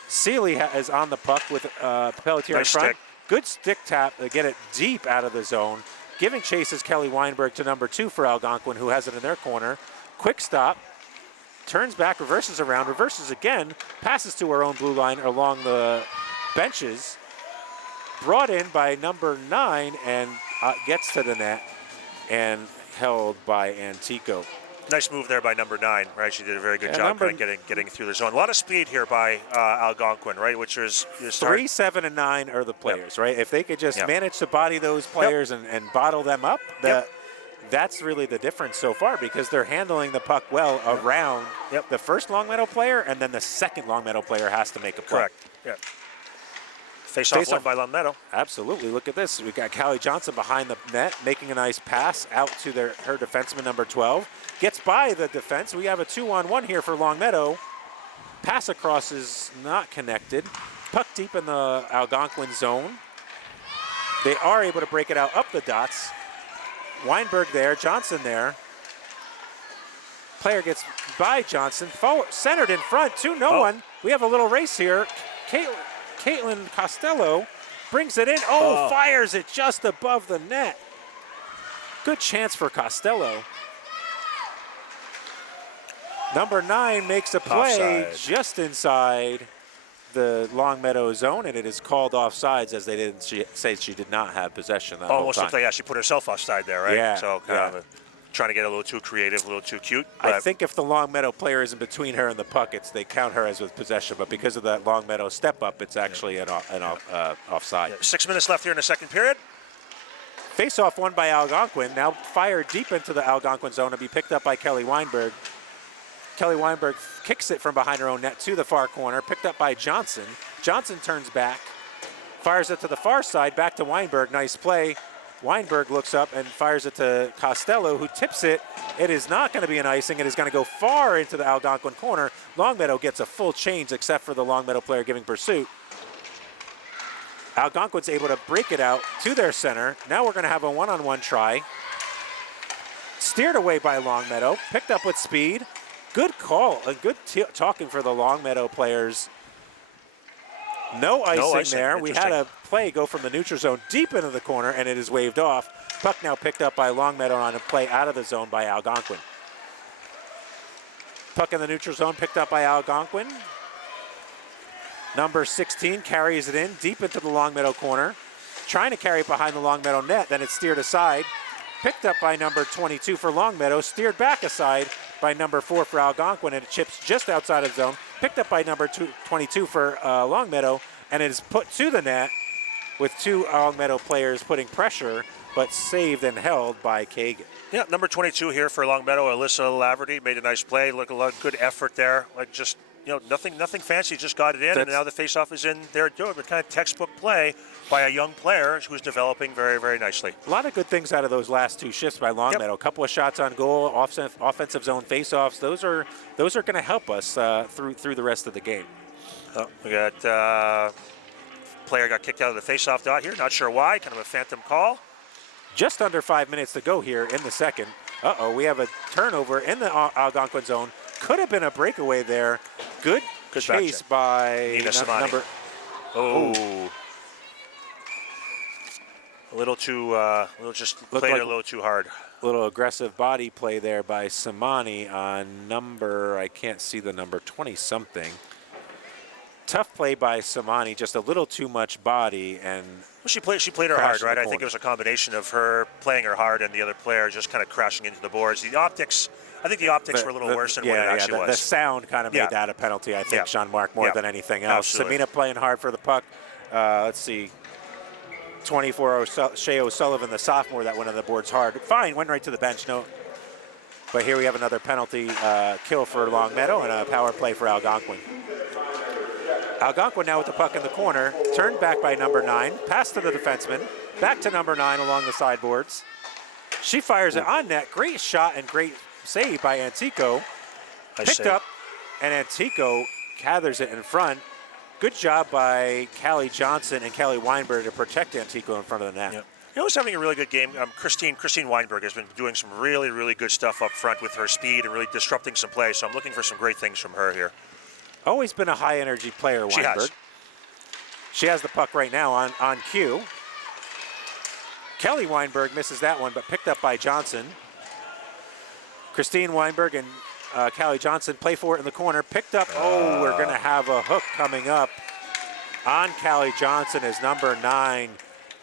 Seeley is on the puck with Pelletier in front. Stick. Good stick tap to get it deep out of the zone. Giving chase is Kelly Weinberg to number 2 for Algonquin, who has it in their corner. Quick stop. Turns back, reverses around, reverses again. Passes to her own blue line along the benches. Brought in by number 9 and gets to the net and held by Antico. Nice move there by number 9, right? She did a very good job kind of getting through the zone. A lot of speed here by Algonquin, right? Which is 3, 7, and 9 are the players, right? If they could just manage to body those players and bottle them up, that's really the difference so far, because they're handling the puck well around the first Longmeadow player, and then the second Longmeadow player has to make a play. Correct. Yeah. Face-off won by Longmeadow. Absolutely. Look at this. We've got Callie Johnson behind the net, making a nice pass out to her defenseman, number 12. Gets by the defense. We have a 2-on-1 here for Longmeadow. Pass across is not connected. Puck deep in the Algonquin zone. They are able to break it out up the dots. Weinberg there, Johnson there. Player gets by Johnson, forward, centered in front to no one. We have a little race here. Caitlin Costello brings it in. Fires it just above the net. Good chance for Costello. Number 9 makes a play just inside the Longmeadow zone, and it is called offsides, as they didn't say she did not have possession that whole almost time. looked like she put herself offside there, right? Yeah. So trying to get a little too creative, a little too cute. I think if the Longmeadow player is in between her and the puck, they count her as with possession, but because of that Longmeadow step up, it's actually an offside. 6 minutes left here in the second period. Face-off won by Algonquin, now fired deep into the Algonquin zone to be picked up by Kelly Weinberg. Kelly Weinberg kicks it from behind her own net to the far corner, picked up by Johnson. Johnson turns back, fires it to the far side, back to Weinberg. Nice play. Weinberg looks up and fires it to Costello, who tips it. It is not going to be an icing. It is going to go far into the Algonquin corner. Longmeadow gets a full change, except for the Longmeadow player giving pursuit. Algonquin's able to break it out to their center. Now we're going to have a one-on-one try. Steered away by Longmeadow, picked up with speed. Good call, a good talking for the Longmeadow players. No icing there. We had a play go from the neutral zone deep into the corner, and it is waved off. Puck now picked up by Longmeadow on a play out of the zone by Algonquin. Puck in the neutral zone picked up by Algonquin. Number 16 carries it in deep into the Longmeadow corner. Trying to carry it behind the Longmeadow net, then it's steered aside. Picked up by number 22 for Longmeadow, steered back aside by number 4 for Algonquin, and it chips just outside of the zone. Picked up by number 22 for Longmeadow, and it is put to the net with 2 Longmeadow players putting pressure, but saved and held by Kagan. Yeah, number 22 here for Longmeadow, Alyssa Laverty, made a nice play. Look, a lot of good effort there. Like just, nothing fancy, just got it in, and now the faceoff is in there to it. But kind of textbook play by a young player who's developing very, very nicely. A lot of good things out of those last 2 shifts by Longmeadow. A couple of shots on goal, offensive zone faceoffs. Those are going to help us through the rest of the game. We got player got kicked out of the faceoff dot here. Not sure why. Kind of a phantom call. Just under 5 minutes to go here in the second. We have a turnover in the Algonquin zone. Could have been a breakaway there. Good chase by number. A little too, played a little too hard. A little aggressive body play there by Samani on number, I can't see the number, 20-something. Tough play by Samani, just a little too much body, and she played her hard, right? I think it was a combination of her playing her hard and the other player just kind of crashing into the boards. I think the optics were a little worse than what it actually was. The sound kind of made that a penalty, I think, Sean Mark, more than anything else. Absolutely. Samina playing hard for the puck. Let's see. 24 Shea O'Sullivan, the sophomore, that went on the boards hard. Fine, went right to the bench. No, but here we have another penalty kill for Longmeadow and a power play for Algonquin. Algonquin now with the puck in the corner, turned back by number 9, pass to the defenseman, back to number 9 along the sideboards. She fires it on net. Great shot and great save by Antico. Picked up, and Antico gathers it in front. Good job by Callie Johnson and Kelly Weinberg to protect Antico in front of the net. Yep. You know who's having a really good game? Christine Weinberg has been doing some really good stuff up front with her speed and really disrupting some plays. So I'm looking for some great things from her here. Always been a high-energy player, Weinberg. She has the puck right now on cue. Kelly Weinberg misses that one, but picked up by Johnson. Christine Weinberg and Callie Johnson play for it in the corner. Picked up. Oh, we're going to have a hook coming up on Callie Johnson as number 9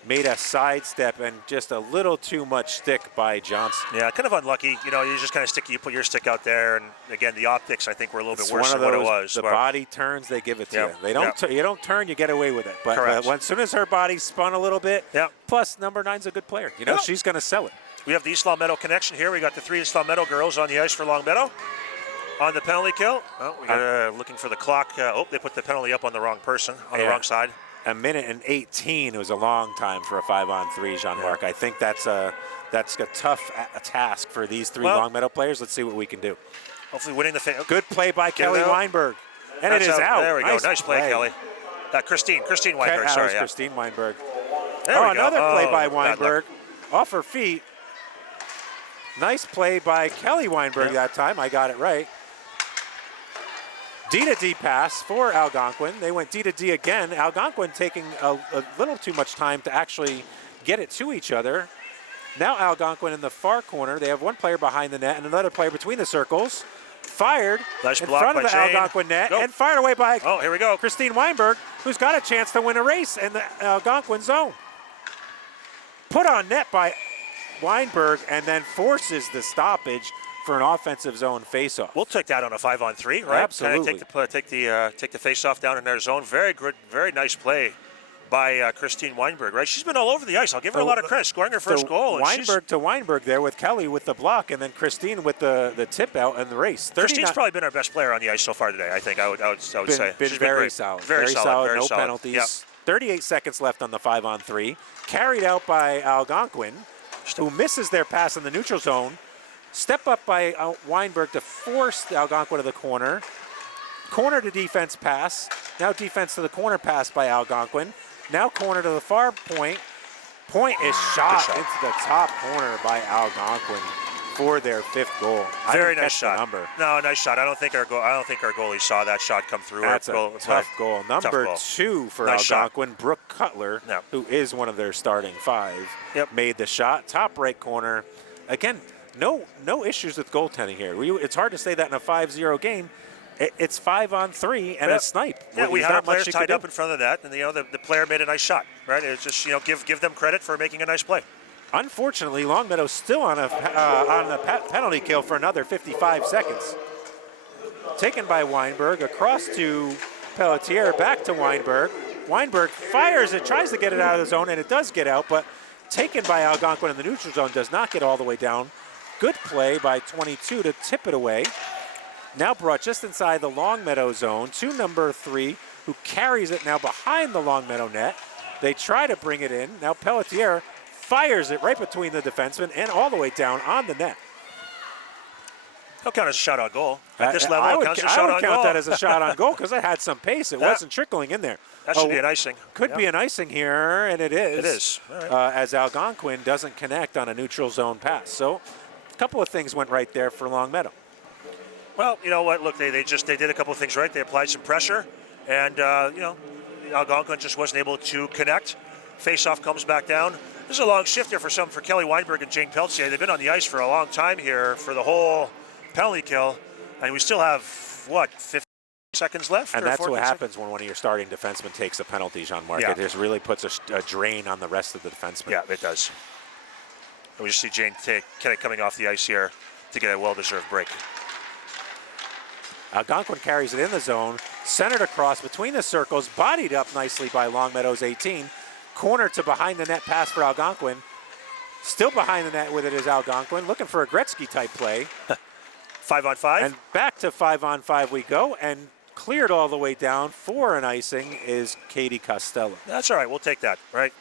made a sidestep and just a little too much stick by Johnson. Yeah, kind of unlucky. You know, you just kind of you put your stick out there, and again, the optics I think were a little bit worse than what it was. The body turns, they give it to you. They don't. You don't turn, you get away with it. But as soon as her body spun a little bit, plus number 9's a good player. You know, she's going to sell it. We have the East Longmeadow connection here. We got the 3 East Longmeadow girls on the ice for Longmeadow. On the penalty kill. Oh, we got looking for the clock. They put the penalty up on the wrong person, on the wrong side. A minute and 18 was a long time for a 5-on-3, Jean-Marc. I think that's a tough task for these 3 Longmeadow players. Let's see what we can do. Hopefully winning the Good play by Kelly Weinberg. And it is out. There we go. Nice play, Kelly. Christine Weinberg, sorry. Christine Weinberg. There we go. Another play by Weinberg. Off her feet. Nice play by Kelly Weinberg that time. I got it right. D-to-D pass for Algonquin. They went D-to-D again. Algonquin taking a little too much time to actually get it to each other. Now Algonquin in the far corner. They have one player behind the net and another player between the circles. Fired in front of the Algonquin net and fired away by here we go. Christine Weinberg, who's got a chance to win a race in the Algonquin zone. Put on net by Weinberg and then forces the stoppage for an offensive zone faceoff. We'll take that on a 5-on-3, right? Absolutely. Take the faceoff down in their zone. Very good, very nice play by Christine Weinberg, right? She's been all over the ice. I'll give her a lot of credit, scoring her first goal. Weinberg to Weinberg there with Kelly with the block, and then Christine with the tip out and the race. Christine's probably been our best player on the ice so far today. I think I would say. Been very solid. Very solid. No penalties. Yep. 38 seconds left on the 5-on-3. Carried out by Algonquin, who misses their pass in the neutral zone. Step up by Weinberg to force Algonquin to the corner. Corner to defense pass. Now defense to the corner pass by Algonquin. Now corner to the far point. Point is shot into the top corner by Algonquin for their 5th goal. Very nice shot. No, nice shot. I don't think our goalie saw that shot come through. That's a tough goal. Number 2 for Algonquin, Brooke Cutler, who is one of their starting 5, made the shot. Top right corner. Again, no issues with goaltending here. It's hard to say that in a 5-0 game. It's 5-on-3 and a snipe. Yeah, we had our players tied up in front of that, and the player made a nice shot. Right? It's just give them credit for making a nice play. Unfortunately, Longmeadow's still on a penalty kill for another 55 seconds. Taken by Weinberg across to Pelletier, back to Weinberg. Weinberg fires it, tries to get it out of the zone, and it does get out, but taken by Algonquin in the neutral zone, does not get all the way down. Good play by 22 to tip it away. Now brought just inside the Longmeadow zone to number 3, who carries it now behind the Longmeadow net. They try to bring it in. Now Pelletier fires it right between the defensemen and all the way down on the net. He'll count as a shot on goal. At this level, it counts as a shot on goal. I would count that as a shot on goal because it had some pace. It wasn't trickling in there. That should be an icing. Could be an icing here, and it is. It is. All right. As Algonquin doesn't connect on a neutral zone pass. So a couple of things went right there for Longmeadow. Well, you know what? Look, they did a couple of things right. They applied some pressure, and Algonquin just wasn't able to connect. Face-off comes back down. This is a long shift here for Kelly Weinberg and Jane Peltier. They've been on the ice for a long time here for the whole penalty kill, and we still have 50 seconds left. And that's what happens when one of your starting defensemen takes a penalty, Jean-Marc. It just really puts a drain on the rest of the defensemen. Yeah, it does. And we just see Jane coming off the ice here to get a well-deserved break. Algonquin carries it in the zone, centered across between the circles, bodied up nicely by Longmeadow's 18. Corner to behind the net pass for Algonquin. Still behind the net with it is Algonquin, looking for a Gretzky-type play. 5-on-5? And back to 5-on-5 we go, and cleared all the way down for an icing is Katie Costello. That's all right, we'll take that, right?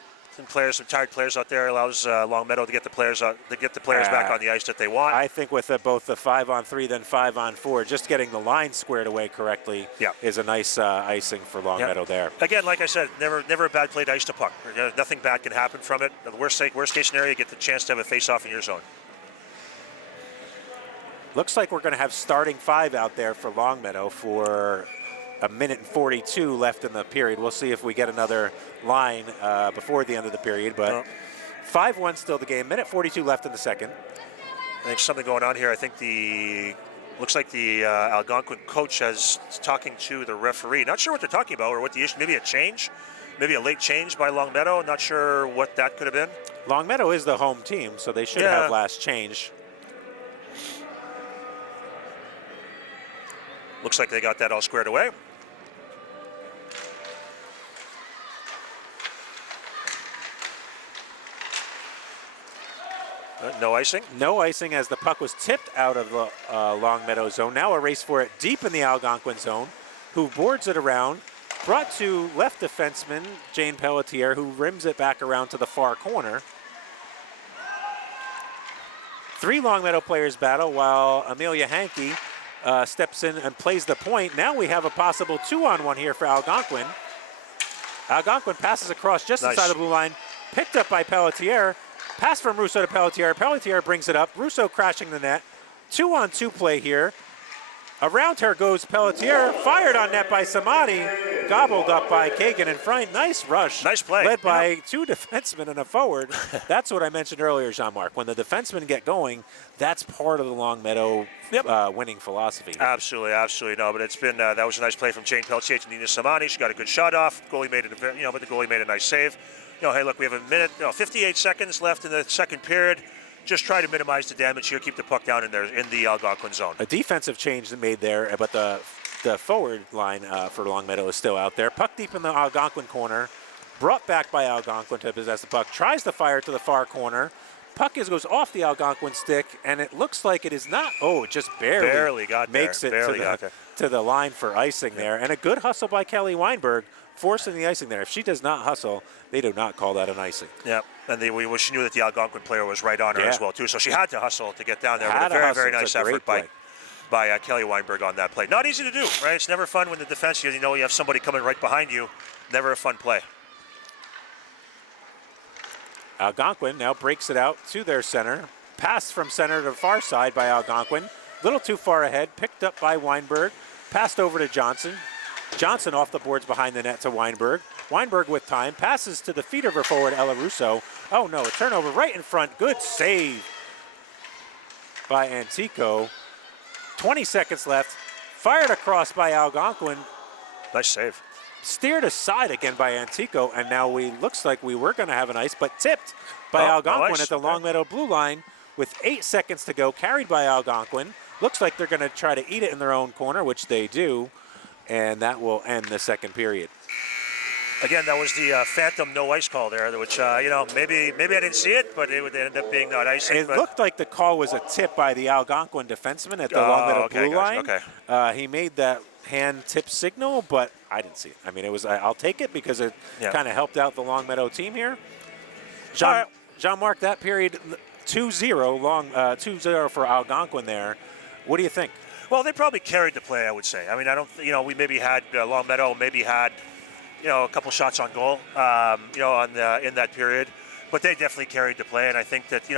some tired players out there allows Longmeadow to get the players back on the ice that they want. I think with both the 5-on-3 then 5-on-4, just getting the line squared away correctly is a nice icing for Longmeadow there. Again, like I said, never a bad play to ice to puck. Nothing bad can happen from it. The worst case scenario, you get the chance to have a face-off in your zone. Looks like we're going to have starting 5 out there for Longmeadow for a minute and 42 left in the period. We'll see if we get another line before the end of the period, but 5-1 still the game. Minute 42 left in the second. I think something going on here. I think looks like the Algonquin coach is talking to the referee. Not sure what they're talking about or what the issue. Maybe a change, maybe a late change by Longmeadow. Not sure what that could have been. Longmeadow is the home team, so they should have last change. Looks like they got that all squared away. No icing? No icing as the puck was tipped out of the Longmeadow zone. Now a race for it deep in the Algonquin zone, who boards it around, brought to left defenseman Jane Pelletier, who rims it back around to the far corner. 3 Longmeadow players battle while Amelia Hankey steps in and plays the point. Now we have a possible 2-on-1 here for Algonquin. Algonquin passes across just inside the blue line, picked up by Pelletier. Pass from Russo to Pelletier. Pelletier brings it up. Russo crashing the net. 2-on-2 play here. Around her goes Pelletier. Fired on net by Samadi. Gobbled up by Kagan in front. Nice rush. Nice play. Led by 2 defensemen and a forward. That's what I mentioned earlier, Jean-Marc. When the defensemen get going, that's part of the Longmeadow winning philosophy. Absolutely, absolutely. No, but it's been that was a nice play from Jane Pelletier to Nina Samadi. She got a good shot off. Goalie made it, but the goalie made a nice save. Hey, look, we have 58 seconds left in the second period. Just try to minimize the damage here. Keep the puck down in the Algonquin zone. A defensive change made there, but the forward line for Longmeadow is still out there. Puck deep in the Algonquin corner. Brought back by Algonquin to possess the puck. Tries to fire to the far corner. Puck goes off the Algonquin stick, and it looks like it is not. Oh, it just barely got makes there. it to the line for icing there. And a good hustle by Kelly Weinberg, forcing the icing there. If she does not hustle, they do not call that an icing. Yeah, and she knew that the Algonquin player was right on her as well, too. So she had to hustle to get down there. But a very, very nice effort by Kelly Weinberg on that play. Not easy to do, right? It's never fun when the defense, you have somebody coming right behind you. Never a fun play. Algonquin now breaks it out to their center. Pass from center to the far side by Algonquin. Little too far ahead, picked up by Weinberg. Passed over to Johnson. Johnson off the boards behind the net to Weinberg. Weinberg with time, passes to the feet of her forward, Ella Russo. Oh no, a turnover right in front. Good save by Antico. 20 seconds left. Fired across by Algonquin. Nice save. Steered aside again by Antico, and now looks like we were going to have an ice, but tipped by Algonquin at the Longmeadow blue line with 8 seconds to go, carried by Algonquin. Looks like they're going to try to eat it in their own corner, which they do, and that will end the second period. Again, that was the phantom no ice call there, which, maybe I didn't see it, but it would end up being not icing. It looked like the call was a tip by the Algonquin defenseman at the Longmeadow blue line. Okay. He made that hand tip signal, but I didn't see it. I mean, I'll take it because it kind of helped out the Longmeadow team here. Jean-Marc, that period 2-0 for Algonquin there. What do you think? Well, they probably carried the play, I would say. I mean, I don't, we maybe had Longmeadow maybe had, a couple shots on goal, in that period, but they definitely carried the play, and I think that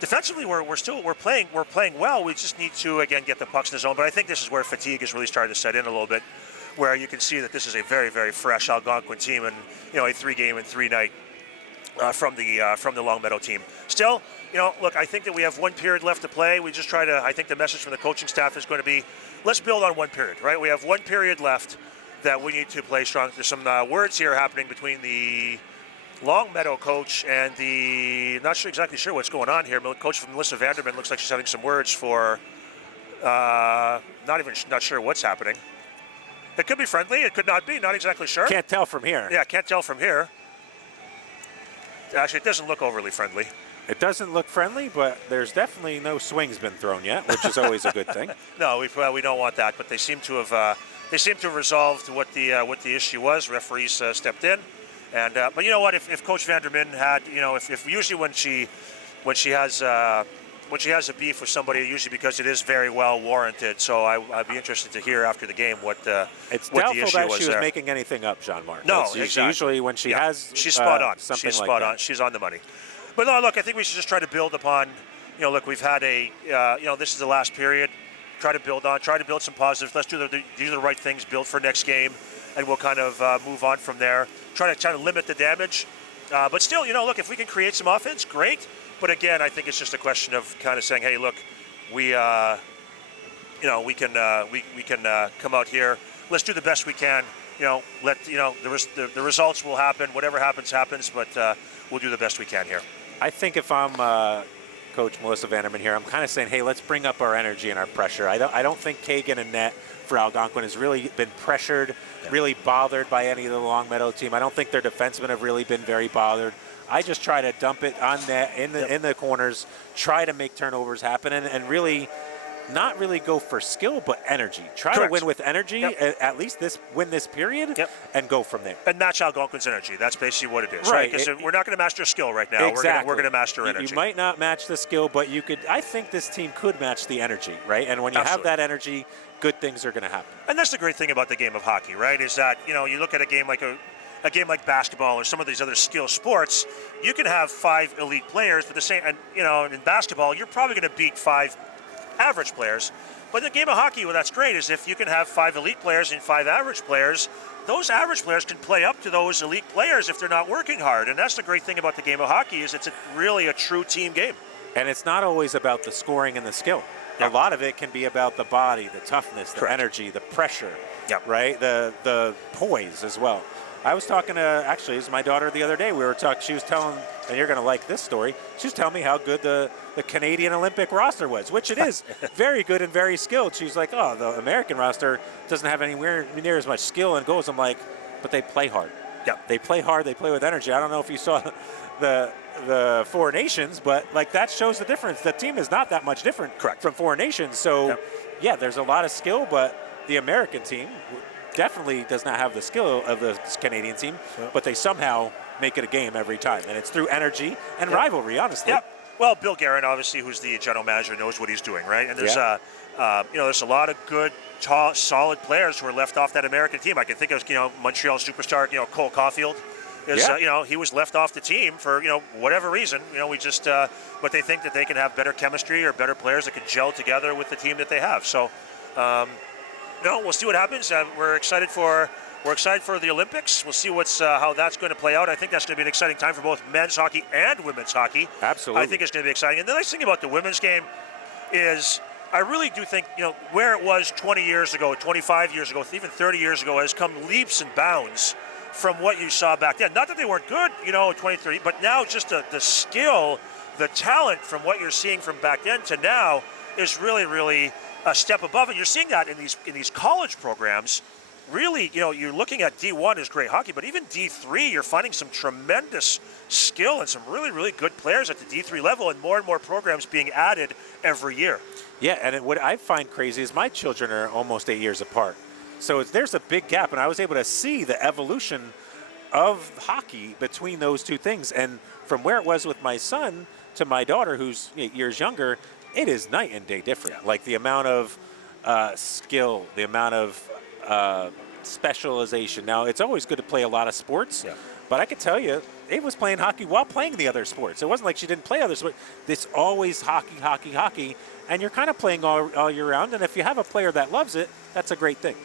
defensively we're playing well. We just need to again get the pucks in the zone. But I think this is where fatigue is really starting to set in a little bit, where you can see that this is a very, very fresh Algonquin team, and a 3-game and 3-night from the Longmeadow team. Still, look, I think that we have 1 period left to play. We just try to. I think the message from the coaching staff is going to be, let's build on 1 period. Right? We have 1 period left that we need to play strong. There's some words here happening between the Longmeadow coach and not exactly sure what's going on here. Coach from Melissa Vanderman looks like she's having some words for, not sure what's happening. It could be friendly, it could not be, not exactly sure. Can't tell from here. Yeah, can't tell from here. Actually, it doesn't look overly friendly. It doesn't look friendly, but there's definitely no swings been thrown yet, which is always a good thing. No, we don't want that, but they seem to have resolved what the issue was. Referees stepped in, And but you know what? If Coach Vandermin had, if usually when she has a beef with somebody, usually because it is very well warranted. So I'd be interested to hear after the game what it's what doubtful the issue that was she was there. making anything up, Jean-Marc. No, it's exactly. Usually when she has she's spot on. Something She's like spot that. on. She's on the money. But no, look, I think we should just try to build upon. Look, we've had this is the last period. Try to build some positives. Let's do the right things. Build for next game, and we'll kind of move on from there. Try to limit the damage. But still, look, if we can create some offense, great. But again, I think it's just a question of kind of saying, hey, look, we can come out here. Let's do the best we can. The results will happen. Whatever happens, happens. But we'll do the best we can here. I think if I'm Coach Melissa Vanderman here, I'm kind of saying, hey, let's bring up our energy and our pressure. I don't think Kagan and net for Algonquin has really been pressured, really bothered by any of the Longmeadow team. I don't think their defensemen have really been very bothered. I just try to dump it on net in the corners, try to make turnovers happen, and really not really go for skill, but energy. Try Correct. to win with energy, at least win this period, and go from there. And match Algonquin's energy. That's basically what it is, right? Because we're not going to master skill right now. Exactly. We're going to master energy. You might not match the skill, but you could. I think this team could match the energy, right? And when you have that energy, good things are going to happen. And that's the great thing about the game of hockey, right? Is that you look at a game like basketball or some of these other skill sports, you can have 5 elite players, but the same, and in basketball, you're probably going to beat 5 average players. But in the game of hockey, well, that's great, is if you can have 5 elite players and 5 average players, those average players can play up to those elite players if they're not working hard. And that's the great thing about the game of hockey, is it's really a true team game. And it's not always about the scoring and the skill. A lot of it can be about the body, the toughness, the energy, the pressure, right? The poise as well. I was talking to, actually, it was my daughter the other day. We were talking, she was telling, and you're going to like this story, she was telling me how good the Canadian Olympic roster was, which it is very good and very skilled. She was like, oh, the American roster doesn't have anywhere near as much skill and goals. I'm like, but they play hard. Yeah. They play hard, they play with energy. I don't know if you saw the Four Nations, but like that shows the difference. The team is not that much different from Four Nations. So, yeah, there's a lot of skill, but the American team definitely does not have the skill of the Canadian team, but they somehow make it a game every time. And it's through energy and rivalry, honestly. Well, Bill Guerin, obviously, who's the general manager, knows what he's doing, right? And there's there's a lot of good, tall, solid players who are left off that American team. I can think of Montreal superstar, Cole Caulfield. He was left off the team for whatever reason. But they think that they can have better chemistry or better players that can gel together with the team that they have. So, we'll see what happens. We're excited for the Olympics. We'll see how that's going to play out. I think that's going to be an exciting time for both men's hockey and women's hockey. Absolutely. I think it's going to be exciting. And the nice thing about the women's game is I really do think, where it was 20 years ago, 25 years ago, even 30 years ago, has come leaps and bounds from what you saw back then. Not that they weren't good, 20, 30, but now just the skill, the talent from what you're seeing from back then to now is really, really a step above. And you're seeing that in these college programs. Really, you're looking at D1 is great hockey, but even D3, you're finding some tremendous skill and some really, really good players at the D3 level, and more programs being added every year. Yeah, and what I find crazy is my children are almost 8 years apart. So there's a big gap, and I was able to see the evolution of hockey between those two things. And from where it was with my son to my daughter, who's 8 years younger, it is night and day different. Yeah. Like the amount of skill, the amount of specialization. Now, it's always good to play a lot of sports, but I could tell you, Ava was playing hockey while playing the other sports. It wasn't like she didn't play other sports. It's always hockey, hockey, hockey, and you're kind of playing all year round. And if you have a player that loves it, that's a great thing.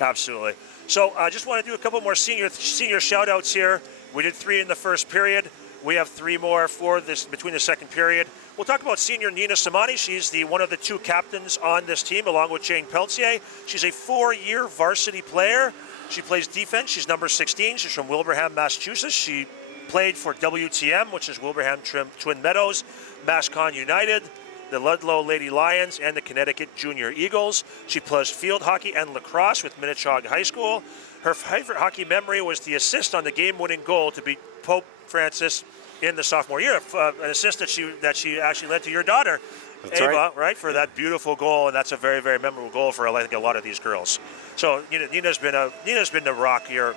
Absolutely. So I just want to do a couple more senior shout-outs here. We did 3 in the first period. We have 3 more for this between the second period. We'll talk about senior Nina Samani. She's one of the 2 captains on this team, along with Jane Peltier. She's a 4-year varsity player. She plays defense. She's number 16. She's from Wilbraham, Massachusetts. She played for WTM, which is Wilbraham Twin Meadows, Mascon United, the Ludlow Lady Lions, and the Connecticut Junior Eagles. She plays field hockey and lacrosse with Minnechaug High School. Her favorite hockey memory was the assist on the game-winning goal to beat Pope Francis in the sophomore year, an assist that she actually led to your daughter, that's Ava, right, for that beautiful goal, and that's a very, very memorable goal for I think a lot of these girls. So Nina's been the rock here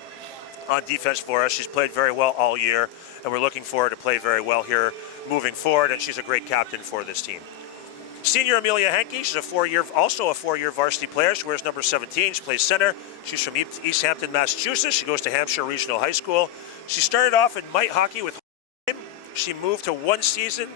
on defense for us. She's played very well all year, and we're looking forward to play very well here moving forward, and she's a great captain for this team. Senior Amelia Henke, she's also a four-year varsity player. She wears number 17. She plays center. She's from East Hampton, Massachusetts. She goes to Hampshire Regional High School. She started off in mite hockey with She moved to one season.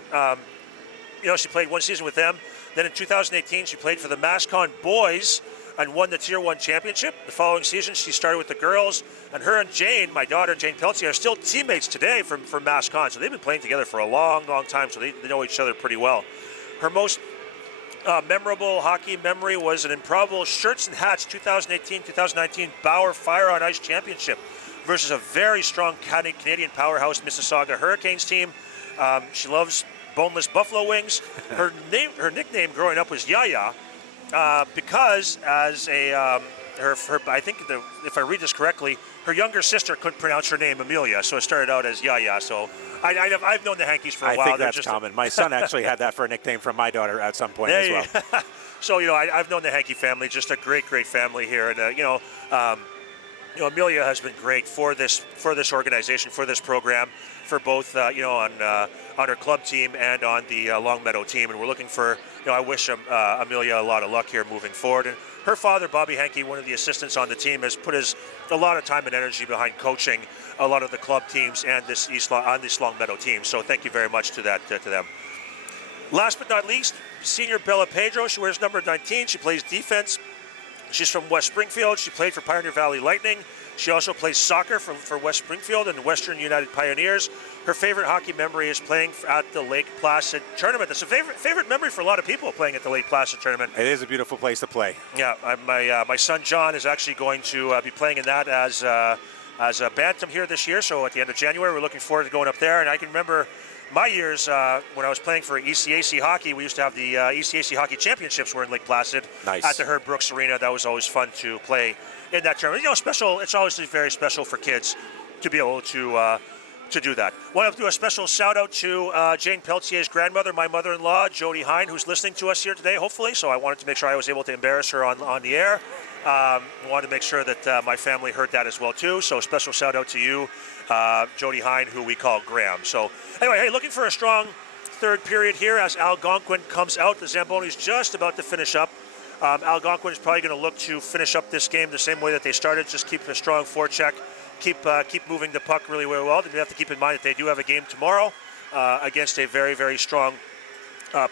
She played one season with them. Then in 2018, she played for the Mascon boys and won the Tier 1 championship. The following season, she started with the girls, and her and Jane, my daughter, Jane Peltier, are still teammates today from Mascon. So they've been playing together for a long, long time, so they know each other pretty well. Her most memorable hockey memory was an improbable shirts and hats 2018-2019 Bauer Fire on Ice Championship versus a very strong Canadian powerhouse Mississauga Hurricanes team. She loves boneless buffalo wings. Her nickname growing up was Yaya because as I think if I read this correctly, her younger sister couldn't pronounce her name Amelia, so it started out as Yaya. So I've known the Hankies for a while. I think that's common. My son actually had that for a nickname from my daughter at some point as well. So I've known the Hanke family, just a great family here, and Amelia has been great for this organization, for this program, for both on her club team and on the Longmeadow team, and we're looking for I wish Amelia a lot of luck here moving forward. And her father, Bobby Henke, one of the assistants on the team, has put a lot of time and energy behind coaching a lot of the club teams and this Longmeadow team. So thank you very much to them. Last but not least, senior Bella Pedro. She wears number 19. She plays defense. She's from West Springfield. She played for Pioneer Valley Lightning. She also plays soccer for West Springfield and the Western United Pioneers. Her favorite hockey memory is playing at the Lake Placid tournament. That's a favorite memory for a lot of people, playing at the Lake Placid tournament. It is a beautiful place to play. Yeah, my son John is actually going to be playing in that as a bantam here this year. So at the end of January, we're looking forward to going up there. And I can remember my years when I was playing for ECAC hockey. We used to have the ECAC hockey championships were in Lake Placid at the Herb Brooks Arena. That was always fun to play in that tournament. Special. It's always very special for kids to be able to do that. Want to do a special shout out to Jane Peltier's grandmother, my mother-in-law, Jody Hine, who's listening to us here today, hopefully. So I wanted to make sure I was able to embarrass her on the air. Wanted to make sure that my family heard that as well too. So special shout out to you, Jody Hine, who we call Graham. So anyway, hey, looking for a strong third period here as Algonquin comes out. The Zambonis just about to finish up. Algonquin is probably going to look to finish up this game the same way that they started. Just keep a strong forecheck. Keep moving the puck really well. We have to keep in mind that they do have a game tomorrow against a very, very strong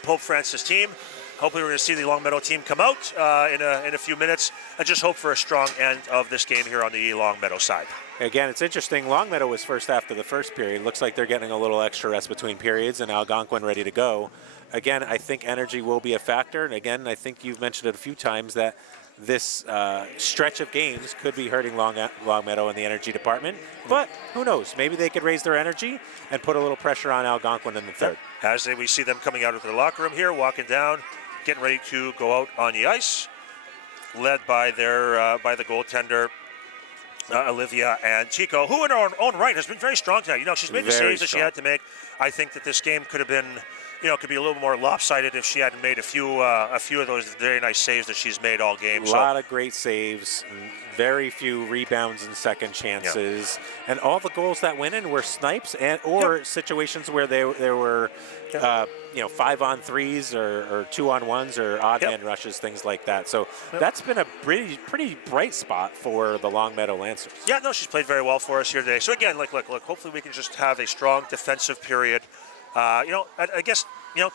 Pope Francis team. Hopefully we're going to see the Longmeadow team come out in a few minutes, and just hope for a strong end of this game here on the Longmeadow side. Again, it's interesting. Longmeadow was first after the first period. Looks like they're getting a little extra rest between periods, and Algonquin ready to go. Again, I think energy will be a factor. And again, I think you've mentioned it a few times that this stretch of games could be hurting Longmeadow in the energy department. But who knows? Maybe they could raise their energy and put a little pressure on Algonquin in the third. As we see them coming out of their locker room here, walking down, getting ready to go out on the ice, led by by the goaltender, Olivia and Chico, who in her own right has been very strong tonight. She's made the saves that she had to make. I think that this game could have been, could be a little more lopsided if she hadn't made a few of those very nice saves that she's made all game. A lot of great saves, very few rebounds and second chances, and all the goals that went in were snipes or situations where there were 5-on-3s or 2-on-1s or odd man rushes, things like that. So that's been a pretty bright spot for the Longmeadow Lancers. Yeah, no, she's played very well for us here today. So again, look, hopefully we can just have a strong defensive period. I guess,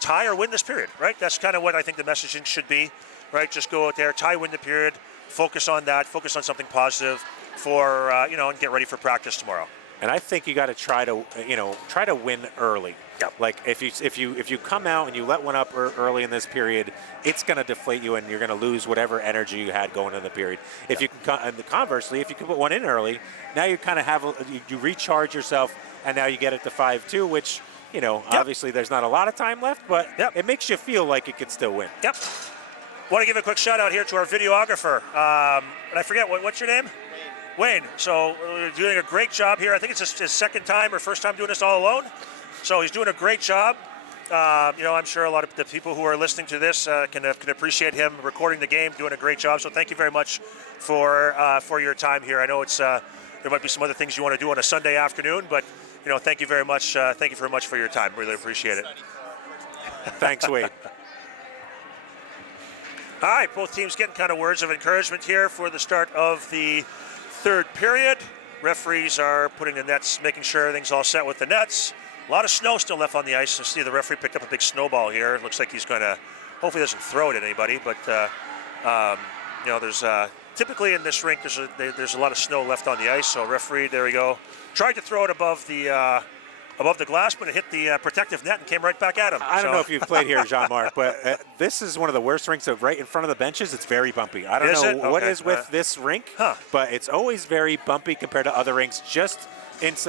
tie or win this period, right? That's kind of what I think the messaging should be, right? Just go out there, tie, win the period, focus on that, focus on something positive for, and get ready for practice tomorrow. And I think you got to try to win early. Yep. Like if you come out and you let one up early in this period, it's going to deflate you and you're going to lose whatever energy you had going in the period. If you can, and conversely, if you can put one in early, now you kind of you recharge yourself, and now you get it to 5-2, which obviously there's not a lot of time left, but it makes you feel like it could still win. Yep. Want to give a quick shout out here to our videographer. And I forget what's your name? Wayne. So we're doing a great job here. I think it's his second time or first time doing this all alone. So he's doing a great job. I'm sure a lot of the people who are listening to this can appreciate him recording the game, doing a great job. So thank you very much for your time here. I know it's there might be some other things you want to do on a Sunday afternoon, but thank you very much. Thank you very much for your time. Really appreciate it. Thanks, Wade. All right, both teams getting kind of words of encouragement here for the start of the third period. Referees are putting the nets, making sure everything's all set with the nets. A lot of snow still left on the ice. So see, the referee picked up a big snowball here. It looks like he's going to, hopefully doesn't throw it at anybody, but there's typically in this rink there's a lot of snow left on the ice. So referee, there we go, tried to throw it above the glass, but it hit the protective net and came right back at him. I don't know if you've played here, Jean-Marc, but this is one of the worst rinks. Right in front of the benches, it's very bumpy. I don't know what is with this rink, but it's always very bumpy compared to other rinks. Just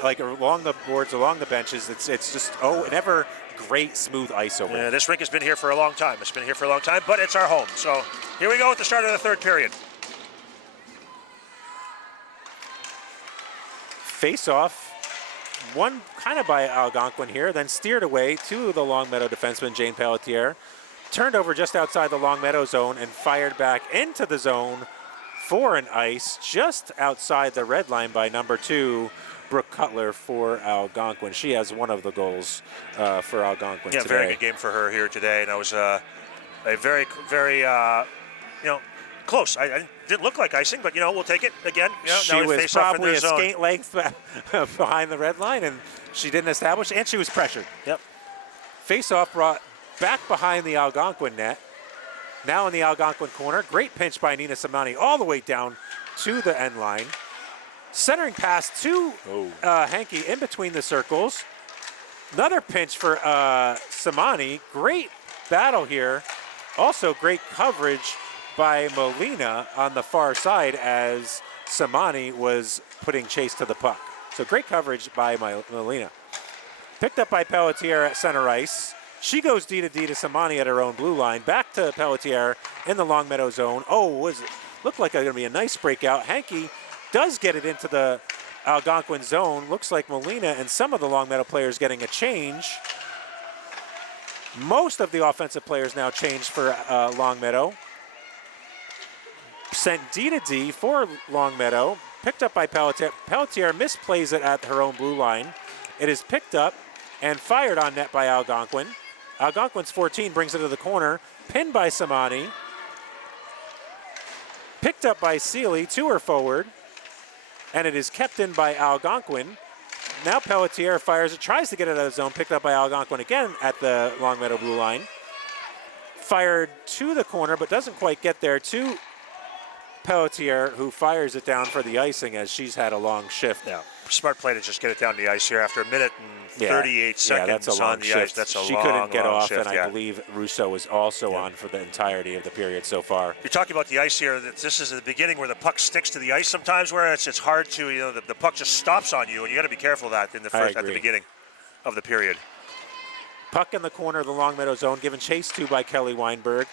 like along the boards, along the benches, it's just never great smooth ice over. Yeah, this rink has been here for a long time. It's been here for a long time, but it's our home. So here we go at the start of the third period. Face off. One kind of by Algonquin here, then steered away to the Longmeadow defenseman, Jane Pelletier. Turned over just outside the Longmeadow zone and fired back into the zone for an ice just outside the red line by number 2, Brooke Cutler for Algonquin. She has one of the goals for Algonquin today. Very good game for her here today. And I was a very, very, close. I didn't look like icing, but we'll take it again. She was probably a skate length behind the red line, and she didn't establish, and she was pressured. Yep. Face-off brought back behind the Algonquin net. Now in the Algonquin corner. Great pinch by Nina Samani all the way down to the end line. Centering pass to Hankey in between the circles. Another pinch for Samani. Great battle here. Also great coverage by Molina on the far side as Samani was putting chase to the puck. So great coverage by Molina. Picked up by Pelletier at center ice. She goes D to Samani at her own blue line. Back to Pelletier in the Longmeadow zone. Looked like going to be a nice breakout. Hankey does get it into the Algonquin zone. Looks like Molina and some of the Longmeadow players getting a change. Most of the offensive players now changed for Longmeadow. Sent D to D for Longmeadow. Picked up by Pelletier. Pelletier misplays it at her own blue line. It is picked up and fired on net by Algonquin. Algonquin's 14 brings it to the corner. Pinned by Samani. Picked up by Seeley to her forward. And it is kept in by Algonquin. Now Pelletier fires it, tries to get it out of the zone. Picked up by Algonquin again at the Longmeadow blue line. Fired to the corner, but doesn't quite get there to Pelletier, who fires it down for the icing as she's had a long shift. Yeah, smart play to just get it down the ice here after a minute and 38 seconds that's a long on the shift. ice. That's a she long, couldn't get off, shift, and I believe Russo was also on for the entirety of the period so far. You're talking about the ice here. This is the beginning where the puck sticks to the ice sometimes, where it's hard to, the puck just stops on you, and you got to be careful of that in the first, at the beginning of the period. Puck in the corner of the Longmeadow zone, given chase to by Kelly Weinberg.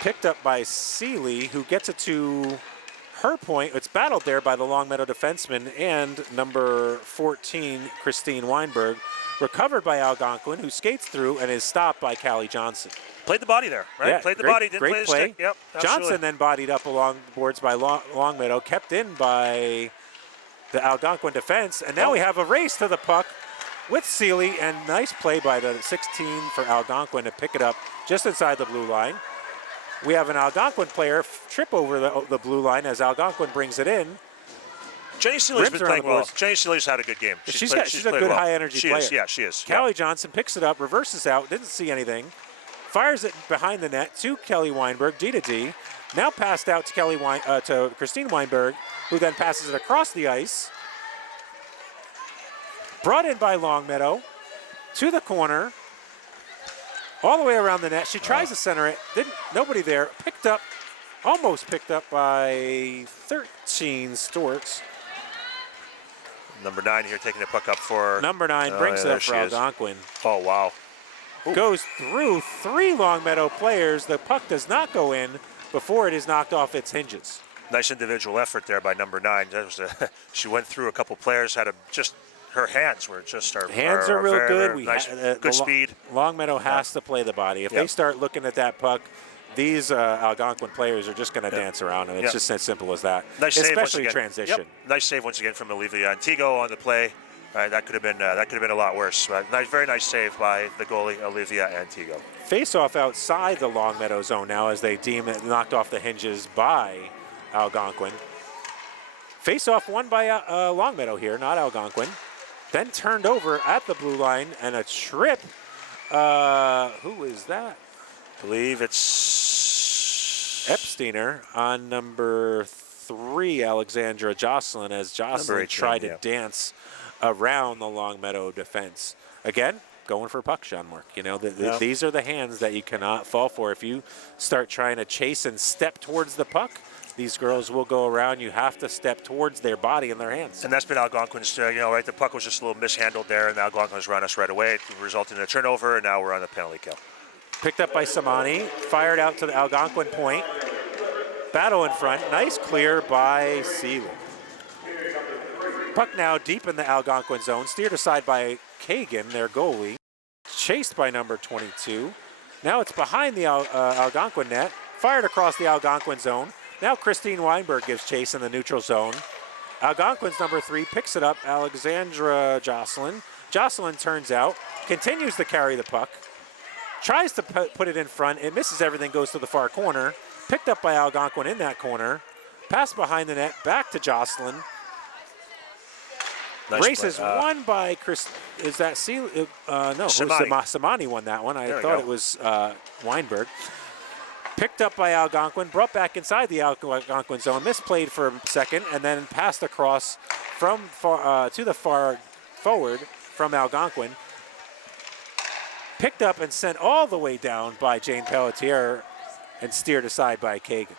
Picked up by Seeley, who gets it to her point. It's battled there by the Longmeadow defenseman and number 14, Christine Weinberg. Recovered by Algonquin, who skates through and is stopped by Callie Johnson. Played the body there, right? Yeah, Played the body, didn't play the play. stick. Yep, absolutely. Johnson then bodied up along the boards by Longmeadow, kept in by the Algonquin defense. And now we have a race to the puck with Seeley, and nice play by the 16 for Algonquin to pick it up just inside the blue line. We have an Algonquin player trip over the blue line as Algonquin brings it in. Jenny Seeley's been playing well. Jenny Seeley's had a good game. She's a good high-energy player. Yeah, she is. Callie Johnson picks it up, reverses out, didn't see anything. Fires it behind the net to Kelly Weinberg, D to D. Now passed out to to Christine Weinberg, who then passes it across the ice. Brought in by Longmeadow to the corner. All the way around the net. She tries to center it. Nobody there. Almost picked up by 13 Storks. Number 9 here taking the puck up for... Number 9 brings it up for Algonquin. Oh, wow. Ooh. Goes through 3 Longmeadow players. The puck does not go in before it is knocked off its hinges. Nice individual effort there by number 9. That was she went through a couple players, her hands were just hands are real good. Nice, good speed. Longmeadow has to play the body. If they start looking at that puck, these Algonquin players are just going to dance around, and it's just as simple as that. Nice save especially once again. transition. Yep. Nice save once again from Olivia Antigo on the play. That could have been a lot worse. But very nice save by the goalie Olivia Antigo. Face-off outside the Longmeadow zone now as they deem it knocked off the hinges by Algonquin. Face-off won by Longmeadow here, not Algonquin. Then turned over at the blue line, and a trip. Who is that? I believe it's Epsteiner on number 3, Alexandra Jocelyn, as Jocelyn tried to dance around the Longmeadow defense. Again, going for puck, Jean-Marc. You know, these are the hands that you cannot fall for. If you start trying to chase and step towards the puck, these girls will go around. You have to step towards their body and their hands. And that's been Algonquin's, right? The puck was just a little mishandled there, and the Algonquins run us right away. It resulted in a turnover, and now we're on the penalty kill. Picked up by Samani, fired out to the Algonquin point. Battle in front, nice clear by Sealand. Puck now deep in the Algonquin zone, steered aside by Kagan, their goalie. Chased by number 22. Now it's behind the Algonquin net, fired across the Algonquin zone. Now Christine Weinberg gives chase in the neutral zone. Algonquin's number 3 picks it up, Alexandra Jocelyn. Jocelyn turns out, continues to carry the puck. Tries to put it in front. It misses everything, goes to the far corner. Picked up by Algonquin in that corner. Pass behind the net, back to Jocelyn. Nice Race play. is won by Chris. Is that no? Samani won that one. I thought it was Weinberg. Picked up by Algonquin, brought back inside the Algonquin zone, misplayed for a second, and then passed across from to the far forward from Algonquin. Picked up and sent all the way down by Jane Pelletier and steered aside by Kagan.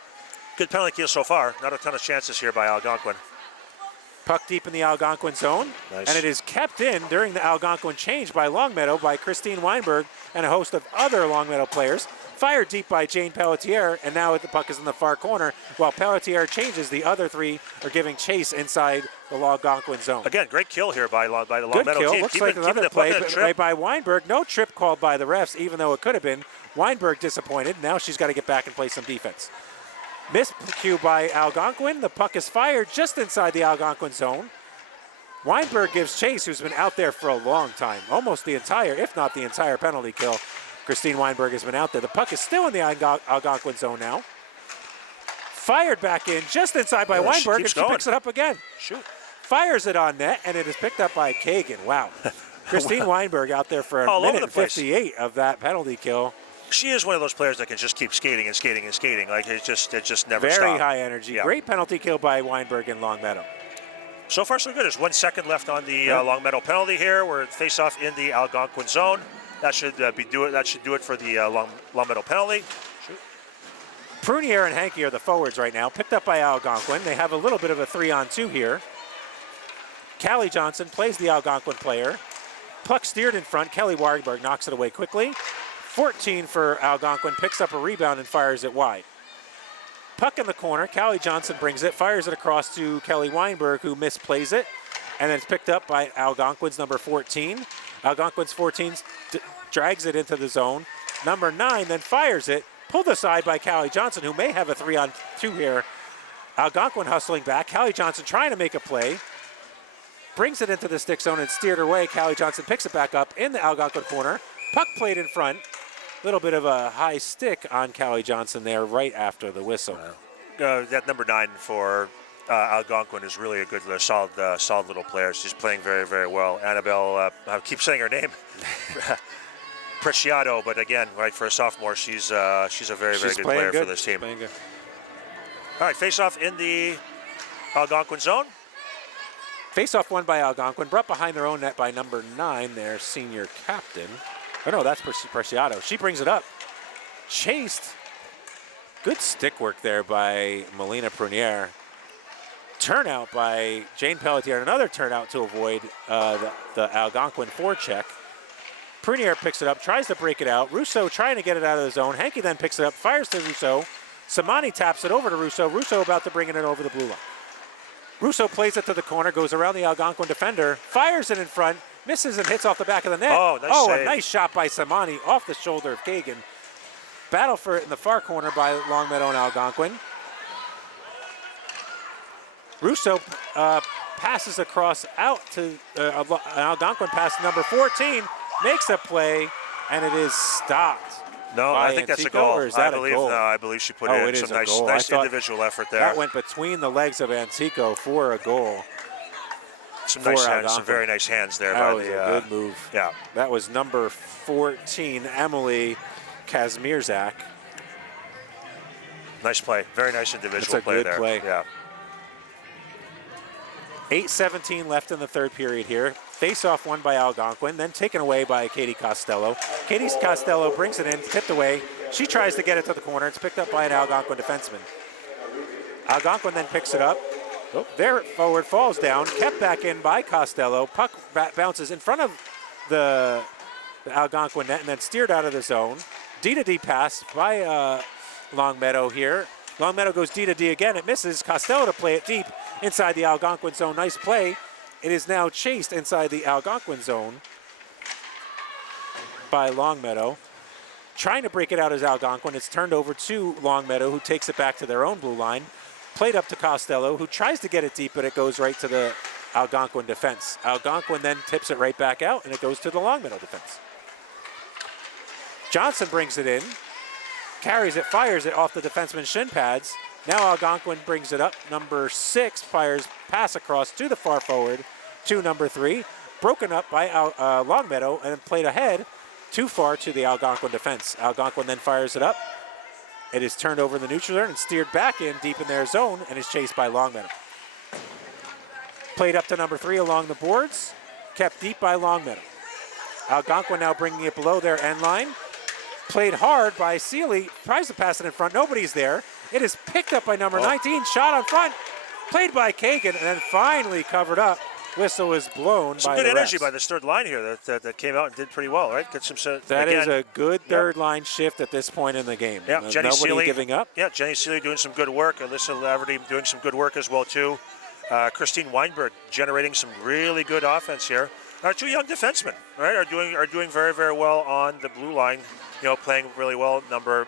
Good penalty kill so far. Not a ton of chances here by Algonquin. Puck deep in the Algonquin zone, and it is kept in during the Algonquin change by Longmeadow by Christine Weinberg and a host of other Longmeadow players. Fired deep by Jane Pelletier, and now the puck is in the far corner. While Pelletier changes, the other 3 are giving chase inside the Algonquin zone. Again, great kill here by the Longmeadow Good kill. team. Looks like another play by Weinberg. No trip called by the refs, even though it could have been. Weinberg disappointed. Now she's got to get back and play some defense. Miscue by Algonquin. The puck is fired just inside the Algonquin zone. Weinberg gives chase, who's been out there for a long time. Almost the entire, if not the entire penalty kill. Christine Weinberg has been out there. The puck is still in the Algonquin zone now. Fired back in just inside by Weinberg, and she picks it up again. Shoot. Fires it on net, and it is picked up by Kagan. Wow. Christine Weinberg out there for a minute and 58 of that penalty kill. She is one of those players that can just keep skating and skating and skating. Like it just never stops. Very high energy. Yeah. Great penalty kill by Weinberg in Longmeadow. So far, so good. There's 1 second left on the Longmeadow penalty here. We're face-off in the Algonquin zone. That should do it. That should do it for the Longmeadow penalty. Shoot. Prunier and Hankey are the forwards right now, picked up by Algonquin. They have a little bit of a 3-on-2 here. Callie Johnson plays the Algonquin player. Puck steered in front. Kelly Wargberg knocks it away quickly. 14 for Algonquin, picks up a rebound and fires it wide. Puck in the corner. Callie Johnson brings it, fires it across to Kelly Weinberg, who misplays it. And then it's picked up by Algonquin's number 14. Algonquin's 14 drags it into the zone. Number 9 then fires it, pulled aside by Callie Johnson, who may have a 3-on-2 here. Algonquin hustling back. Callie Johnson trying to make a play. Brings it into the stick zone and steered her way. Callie Johnson picks it back up in the Algonquin corner. Puck played in front. Little bit of a high stick on Callie Johnson there right after the whistle. That number 9 for Algonquin is really a good, solid little player. She's playing very, very well. Annabelle, I keep saying her name, Preciado, but again, right, for a sophomore, she's a very, very good player for this team. All right, face-off in the Algonquin zone. Face-off won by Algonquin, brought behind their own net by number 9, their senior captain. Oh no, that's Preciado. She brings it up. Chased. Good stick work there by Melina Prunier. Turnout by Jane Pelletier. Another turnout to avoid the Algonquin forecheck. Prunier picks it up, tries to break it out. Russo trying to get it out of the zone. Hankey then picks it up, fires to Russo. Samani taps it over to Russo. Russo about to bring it in over the blue line. Russo plays it to the corner, goes around the Algonquin defender, fires it in front, misses and hits off the back of the net. Oh, nice save. A nice shot by Samani off the shoulder of Kagan. Battle for it in the far corner by Longmeadow and Algonquin. Russo passes across out to Algonquin pass number 14, makes a play, and it is stopped. No, I think that's a goal. Or is that a goal? No, I believe she put in some nice individual effort there. That went between the legs of Antico for a goal. Some nice hands, some very nice hands there. That was a good move. Yeah. That was number 14, Emily Kazmierzak. Nice play. Very nice individual play there. It's a good play. Yeah. 8:17 left in the third period here. Face-off won by Algonquin, then taken away by Katie Costello. Katie Costello brings it in, tipped away. She tries to get it to the corner. It's picked up by an Algonquin defenseman. Algonquin then picks it up. Oh, there, forward falls down, kept back in by Costello. Puck bounces in front of the Algonquin net and then steered out of the zone. D-to-D pass by Longmeadow here. Longmeadow goes D-to-D again. It misses. Costello to play it deep inside the Algonquin zone. Nice play. It is now chased inside the Algonquin zone by Longmeadow. Trying to break it out as Algonquin. It's turned over to Longmeadow, who takes it back to their own blue line. Played up to Costello, who tries to get it deep, but it goes right to the Algonquin defense. Algonquin then tips it right back out, and it goes to the Longmeadow defense. Johnson brings it in, carries it, fires it off the defenseman's shin pads. Now Algonquin brings it up. Number 6 fires pass across to the far forward to number 3. Broken up by Longmeadow and then played ahead too far to the Algonquin defense. Algonquin then fires it up. It is turned over in the neutral zone and steered back in deep in their zone and is chased by Longmeadow. Played up to number 3 along the boards, kept deep by Longmeadow. Algonquin now bringing it below their end line. Played hard by Seeley, tries to pass it in front, nobody's there. It is picked up by number 19, shot on front, played by Kagan, and then finally covered up. Whistle is blown by the refs. Some good energy by this third line here that came out and did pretty well, right? Get some. That is a good third line shift at this point in the game. Yeah, Jenny Seeley giving up. Yeah, Jenny Seeley doing some good work. Alyssa Laverty doing some good work as well too. Christine Weinberg generating some really good offense here. Our 2 young defensemen, right, are doing very, very well on the blue line. You know, playing really well. Number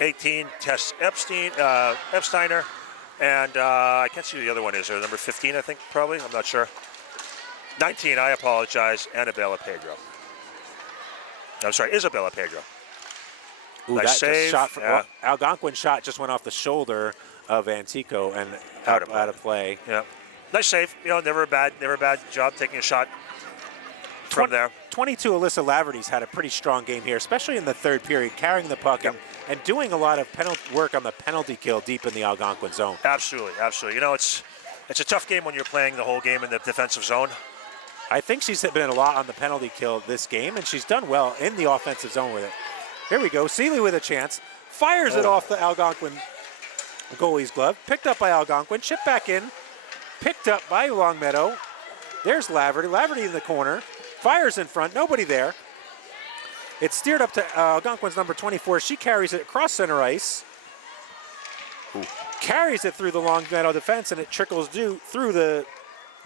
18, Tess Epsteiner, and I can't see who the other one is. Or number 15, I think, probably. I'm not sure. 19, I apologize, Annabella Pedro. I'm sorry, Isabella Pedro. Ooh, nice save. Shot Algonquin shot just went off the shoulder of Antico and out of play. Yeah, nice save. You know, never a bad job taking a shot from there. 22, Alyssa Laverty's had a pretty strong game here, especially in the third period, carrying the puck and doing a lot of work on the penalty kill deep in the Algonquin zone. Absolutely, absolutely. You know, it's a tough game when you're playing the whole game in the defensive zone. I think she's been a lot on the penalty kill this game, and she's done well in the offensive zone with it. Here we go, Seeley with a chance, fires it off the Algonquin goalie's glove, picked up by Algonquin, chipped back in, picked up by Longmeadow. There's Laverty, Laverty in the corner, fires in front, nobody there. It's steered up to Algonquin's number 24. She carries it across center ice. Ooh. Carries it through the Longmeadow defense, and it trickles through the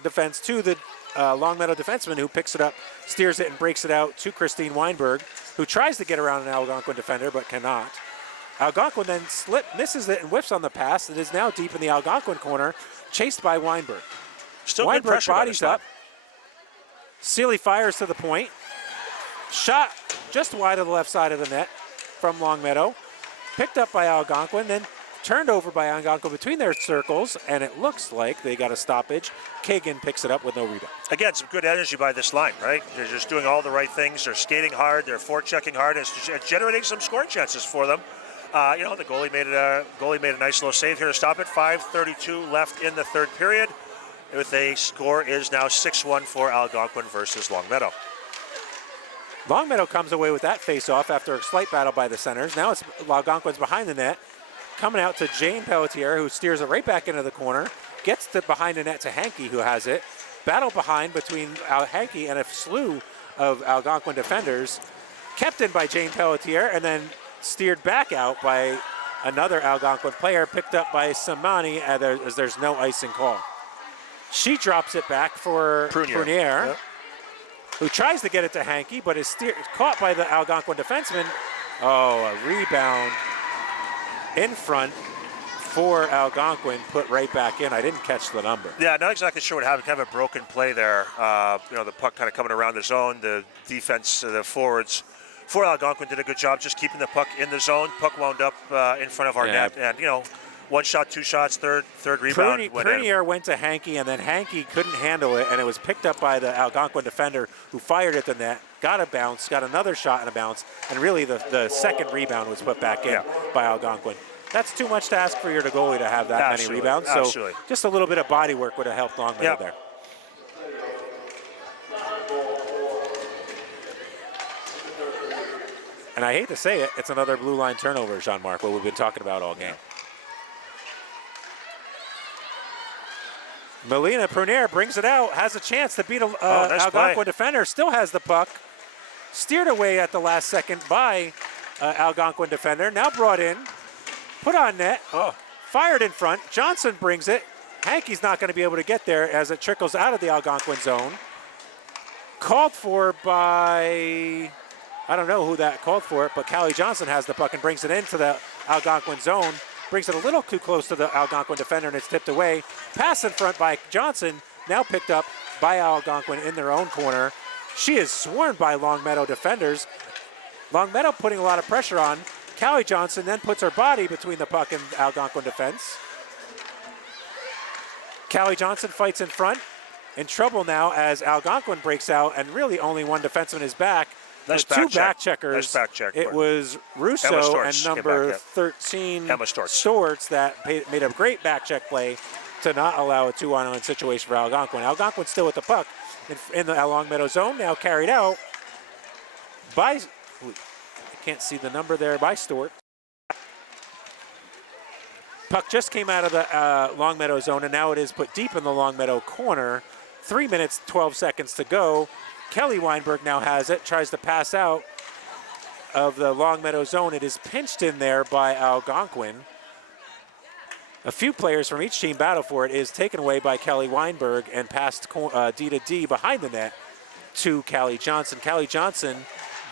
defense to the Longmeadow defenseman, who picks it up, steers it, and breaks it out to Christine Weinberg, who tries to get around an Algonquin defender but cannot. Algonquin then misses it and whiffs on the pass. It is now deep in the Algonquin corner, chased by Weinberg. Still Weinberg good pressure bodies up. Seeley fires to the point. Shot just wide of the left side of the net from Longmeadow. Picked up by Algonquin, then turned over by Algonquin between their circles, and it looks like they got a stoppage. Kagan picks it up with no rebound. Again, some good energy by this line, right? They're just doing all the right things. They're skating hard. They're forechecking hard. It's generating some scoring chances for them. You know, the goalie made a nice little save here to stop it. 5:32 left in the third period. With a score is now 6-1 for Algonquin versus Longmeadow. Longmeadow comes away with that face-off after a slight battle by the centers. Now it's Algonquin's behind the net. Coming out to Jane Pelletier, who steers it right back into the corner. Gets to behind the net to Hankey, who has it. Battle behind between Hankey and a slew of Algonquin defenders. Kept in by Jane Pelletier, and then steered back out by another Algonquin player, picked up by Samani as there's no icing call. She drops it back for Prunier, who tries to get it to Hankey, but is caught by the Algonquin defenseman, Oh, a rebound in front for Algonquin, put right back in. I didn't catch the number. Yeah, not exactly sure what happened. Kind of a broken play there. The puck kind of coming around the zone. The defense, the forwards for Algonquin did a good job just keeping the puck in the zone. Puck wound up in front of our net, and one shot, two shots, third rebound. Prunier went to Hankey, and then Hankey couldn't handle it, and it was picked up by the Algonquin defender who fired at the net, got a bounce, got another shot and a bounce, and really the second rebound was put back in by Algonquin. That's too much to ask for your goalie to have that many rebounds. So just a little bit of body work would have helped Longmeadow there. And I hate to say it, it's another blue line turnover, Jean-Marc, what we've been talking about all game. Melina Prunier brings it out, has a chance to beat nice Algonquin defender, still has the puck. Steered away at the last second by Algonquin defender, now brought in, put on net, fired in front. Johnson brings it. Hankey's not going to be able to get there as it trickles out of the Algonquin zone. Called for by, I don't know who that called for it, but Callie Johnson has the puck and brings it into the Algonquin zone. Brings it a little too close to the Algonquin defender, and it's tipped away. Pass in front by Johnson, now picked up by Algonquin in their own corner. She is swarmed by Longmeadow defenders. Longmeadow putting a lot of pressure on. Callie Johnson then puts her body between the puck and Algonquin defense. Callie Johnson fights in front. In trouble now as Algonquin breaks out, and really only one defenseman is back. Nice two back back checkers. Nice back check. It was Russo and number 13, Storts, that made a great back check play to not allow a 2-on-1 situation for Algonquin. Algonquin still with the puck in the Longmeadow zone, now carried out by, I can't see the number there, by Stort. Puck just came out of the Longmeadow zone, and now it is put deep in the Longmeadow corner. 3 minutes, 12 seconds to go. Kelly Weinberg now has it, tries to pass out of the Longmeadow zone. It is pinched in there by Algonquin. A few players from each team battle for it. It is taken away by Kelly Weinberg and passed D to D behind the net to Callie Johnson. Callie Johnson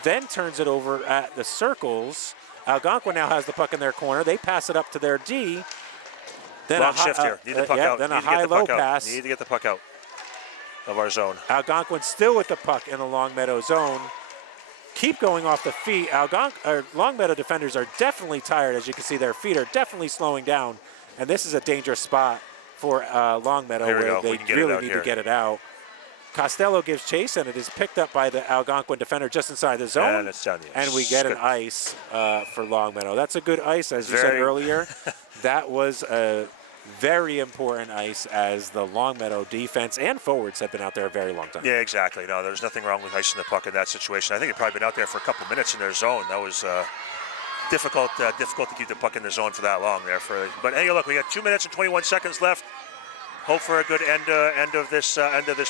then turns it over at the circles. Algonquin now has the puck in their corner. They pass it up to their D. Then Long shift here. Need the puck out. Then a high-low pass. Need to get the puck out of our zone. Algonquin still with the puck in the Longmeadow zone. Keep going off the feet. Longmeadow defenders are definitely tired. As you can see, their feet are definitely slowing down. And this is a dangerous spot for Longmeadow where they really need to get it out. Costello gives chase, and it is picked up by the Algonquin defender just inside the zone. And it's down. And we get an ice for Longmeadow. That's a good ice, as you said earlier. That was a very important ice, as the Longmeadow defense and forwards have been out there a very long time. Yeah, exactly. No, there's nothing wrong with icing the puck in that situation. I think they've probably been out there for a couple minutes in their zone. That was difficult to keep the puck in the zone for that long there. But hey, look, we got 2 minutes and 21 seconds left. Hope for a good end of this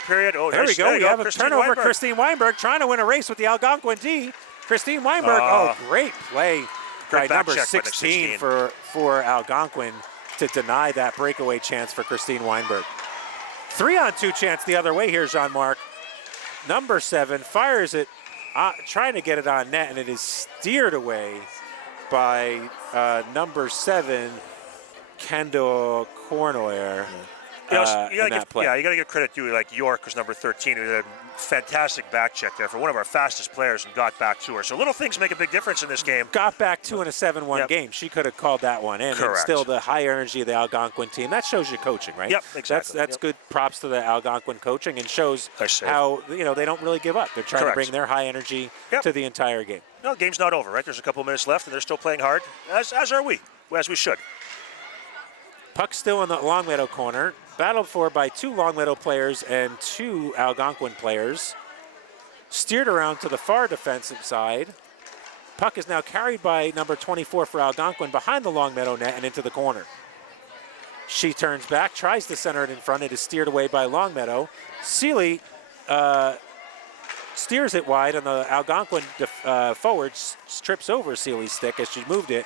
period. Oh, there we go. We have a turnover. Christine Weinberg trying to win a race with the Algonquin D. Christine Weinberg. Great play by number 16 for Algonquin to deny that breakaway chance for Christine Weinberg. 3-on-2 chance the other way here, Jean-Marc. Number 7 fires it, trying to get it on net, and it is steered away by number 7, Kendall Cornoyer. You got to give credit to like York, who's number 13, who did a fantastic back check there for one of our fastest players and got back to her. So little things make a big difference in this game. Got back to in a 7-1 game. She could have called that one in. Correct. And still the high energy of the Algonquin team. That shows you coaching, right? Yep, exactly. That's good props to the Algonquin coaching, and shows how they don't really give up. They're trying to bring their high energy to the entire game. No, the game's not over, right? There's a couple minutes left, and they're still playing hard, as are we, as we should. Puck still in the Longmeadow corner. Battled for by 2 Longmeadow players and 2 Algonquin players. Steered around to the far defensive side. Puck is now carried by number 24 for Algonquin behind the Longmeadow net and into the corner. She turns back, tries to center it in front. It is steered away by Longmeadow. Seeley steers it wide, and the Algonquin forward trips over Seeley's stick as she moved it.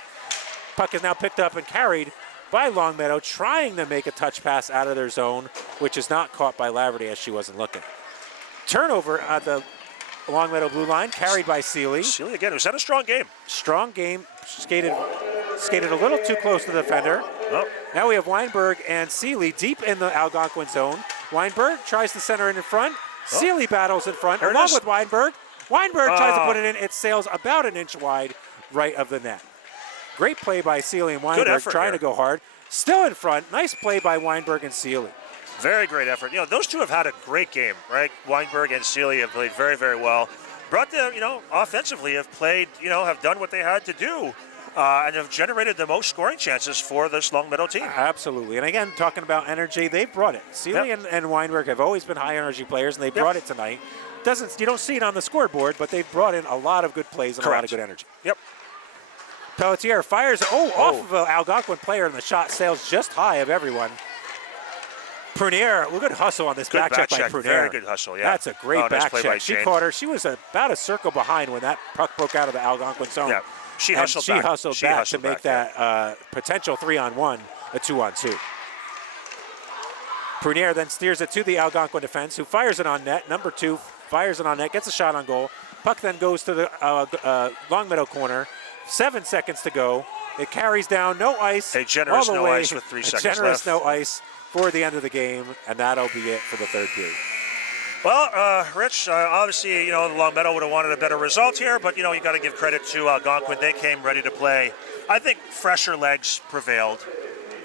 Puck is now picked up and carried by Longmeadow, trying to make a touch pass out of their zone, which is not caught by Laverty as she wasn't looking. Turnover at the Longmeadow blue line, carried by Seeley. Seeley again. Was that a strong game? Strong game. Skated a little too close to the defender. Oh. Now we have Weinberg and Seeley deep in the Algonquin zone. Weinberg tries to center in front. Seeley battles in front along with Weinberg. Weinberg tries to put it in. It sails about an inch wide right of the net. Great play by Seeley and Weinberg trying to go hard. Still in front. Nice play by Weinberg and Seeley. Very great effort. You know, those two have had a great game, right? Weinberg and Seeley have played very, very well. Brought them, you know, offensively have played, you know, have done what they had to do. And have generated the most scoring chances for this Longmeadow team. Absolutely. And again, talking about energy, they've brought it. Seeley and Weinberg have always been high energy players, and they brought it tonight. You don't see it on the scoreboard, but they've brought in a lot of good plays and a lot of good energy. Yep. Pelletier fires, off of an Algonquin player, and the shot sails just high of everyone. Prunier, good hustle on this back check by Prunier. Very good hustle, yeah. That's a great back check. She caught her. She was about a circle behind when that puck broke out of the Algonquin zone. Yeah. She hustled back to make that potential 3-on-1 a 2-on-2. Prunier then steers it to the Algonquin defense, who fires it on net. Number 2 fires it on net, gets a shot on goal. Puck then goes to the Longmeadow corner. 7 seconds to go. It carries down, no ice. A generous no ice with 3 seconds left. Generous no ice for the end of the game, and that'll be it for the third period. Well, Rich, obviously, you know, Longmeadow would have wanted a better result here, but, you know, you got to give credit to Algonquin. They came ready to play. I think fresher legs prevailed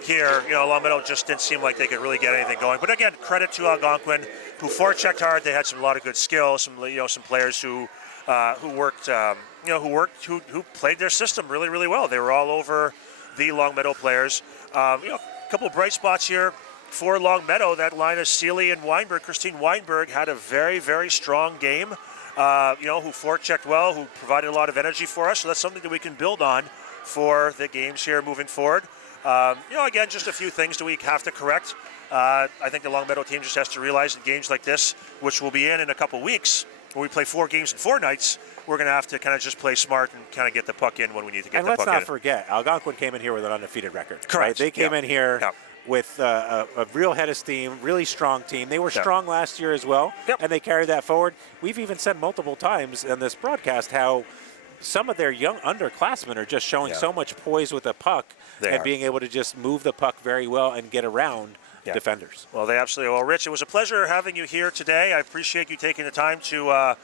here. You know, Longmeadow just didn't seem like they could really get anything going. But again, credit to Algonquin, who forechecked hard. They had a lot of good skill, some players who played their system really, really well. They were all over the Longmeadow players. A couple bright spots here. For Longmeadow, that line of Seeley and Weinberg. Christine Weinberg had a very, very strong game, who forechecked well, who provided a lot of energy for us. So that's something that we can build on for the games here moving forward. Again, just a few things that we have to correct. I think the Longmeadow team just has to realize in games like this, which we'll be in a couple weeks, when we play 4 games in 4 nights, we're going to have to kind of just play smart and kind of get the puck in when we need to get the puck in. And let's not forget, Algonquin came in here with an undefeated record. Correct. Right? They came in here with a real head of steam, really strong team. They were strong last year as well, and they carried that forward. We've even said multiple times in this broadcast how some of their young underclassmen are just showing so much poise with the puck being able to just move the puck very well and get around defenders. Well, they absolutely. Well, Rich, it was a pleasure having you here today. I appreciate you taking the time to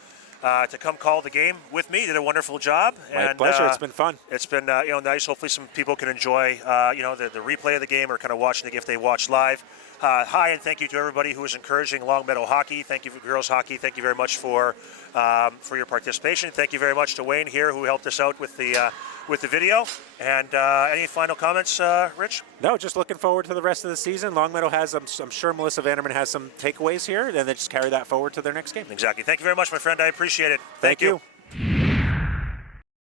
come call the game with me. You did a wonderful job. My pleasure. It's been fun. It's been nice. Hopefully some people can enjoy the replay of the game or kind of watching it if they watch live. Hi, and thank you to everybody who is encouraging Longmeadow hockey. Thank you for girls hockey. Thank you very much for your participation. Thank you very much to Wayne here who helped us out with the video. And any final comments, Rich? No, just looking forward to the rest of the season. Longmeadow has, I'm sure Melissa Vanderman has some takeaways here, and they just carry that forward to their next game. Exactly. Thank you very much, my friend. I appreciate it. Thank you.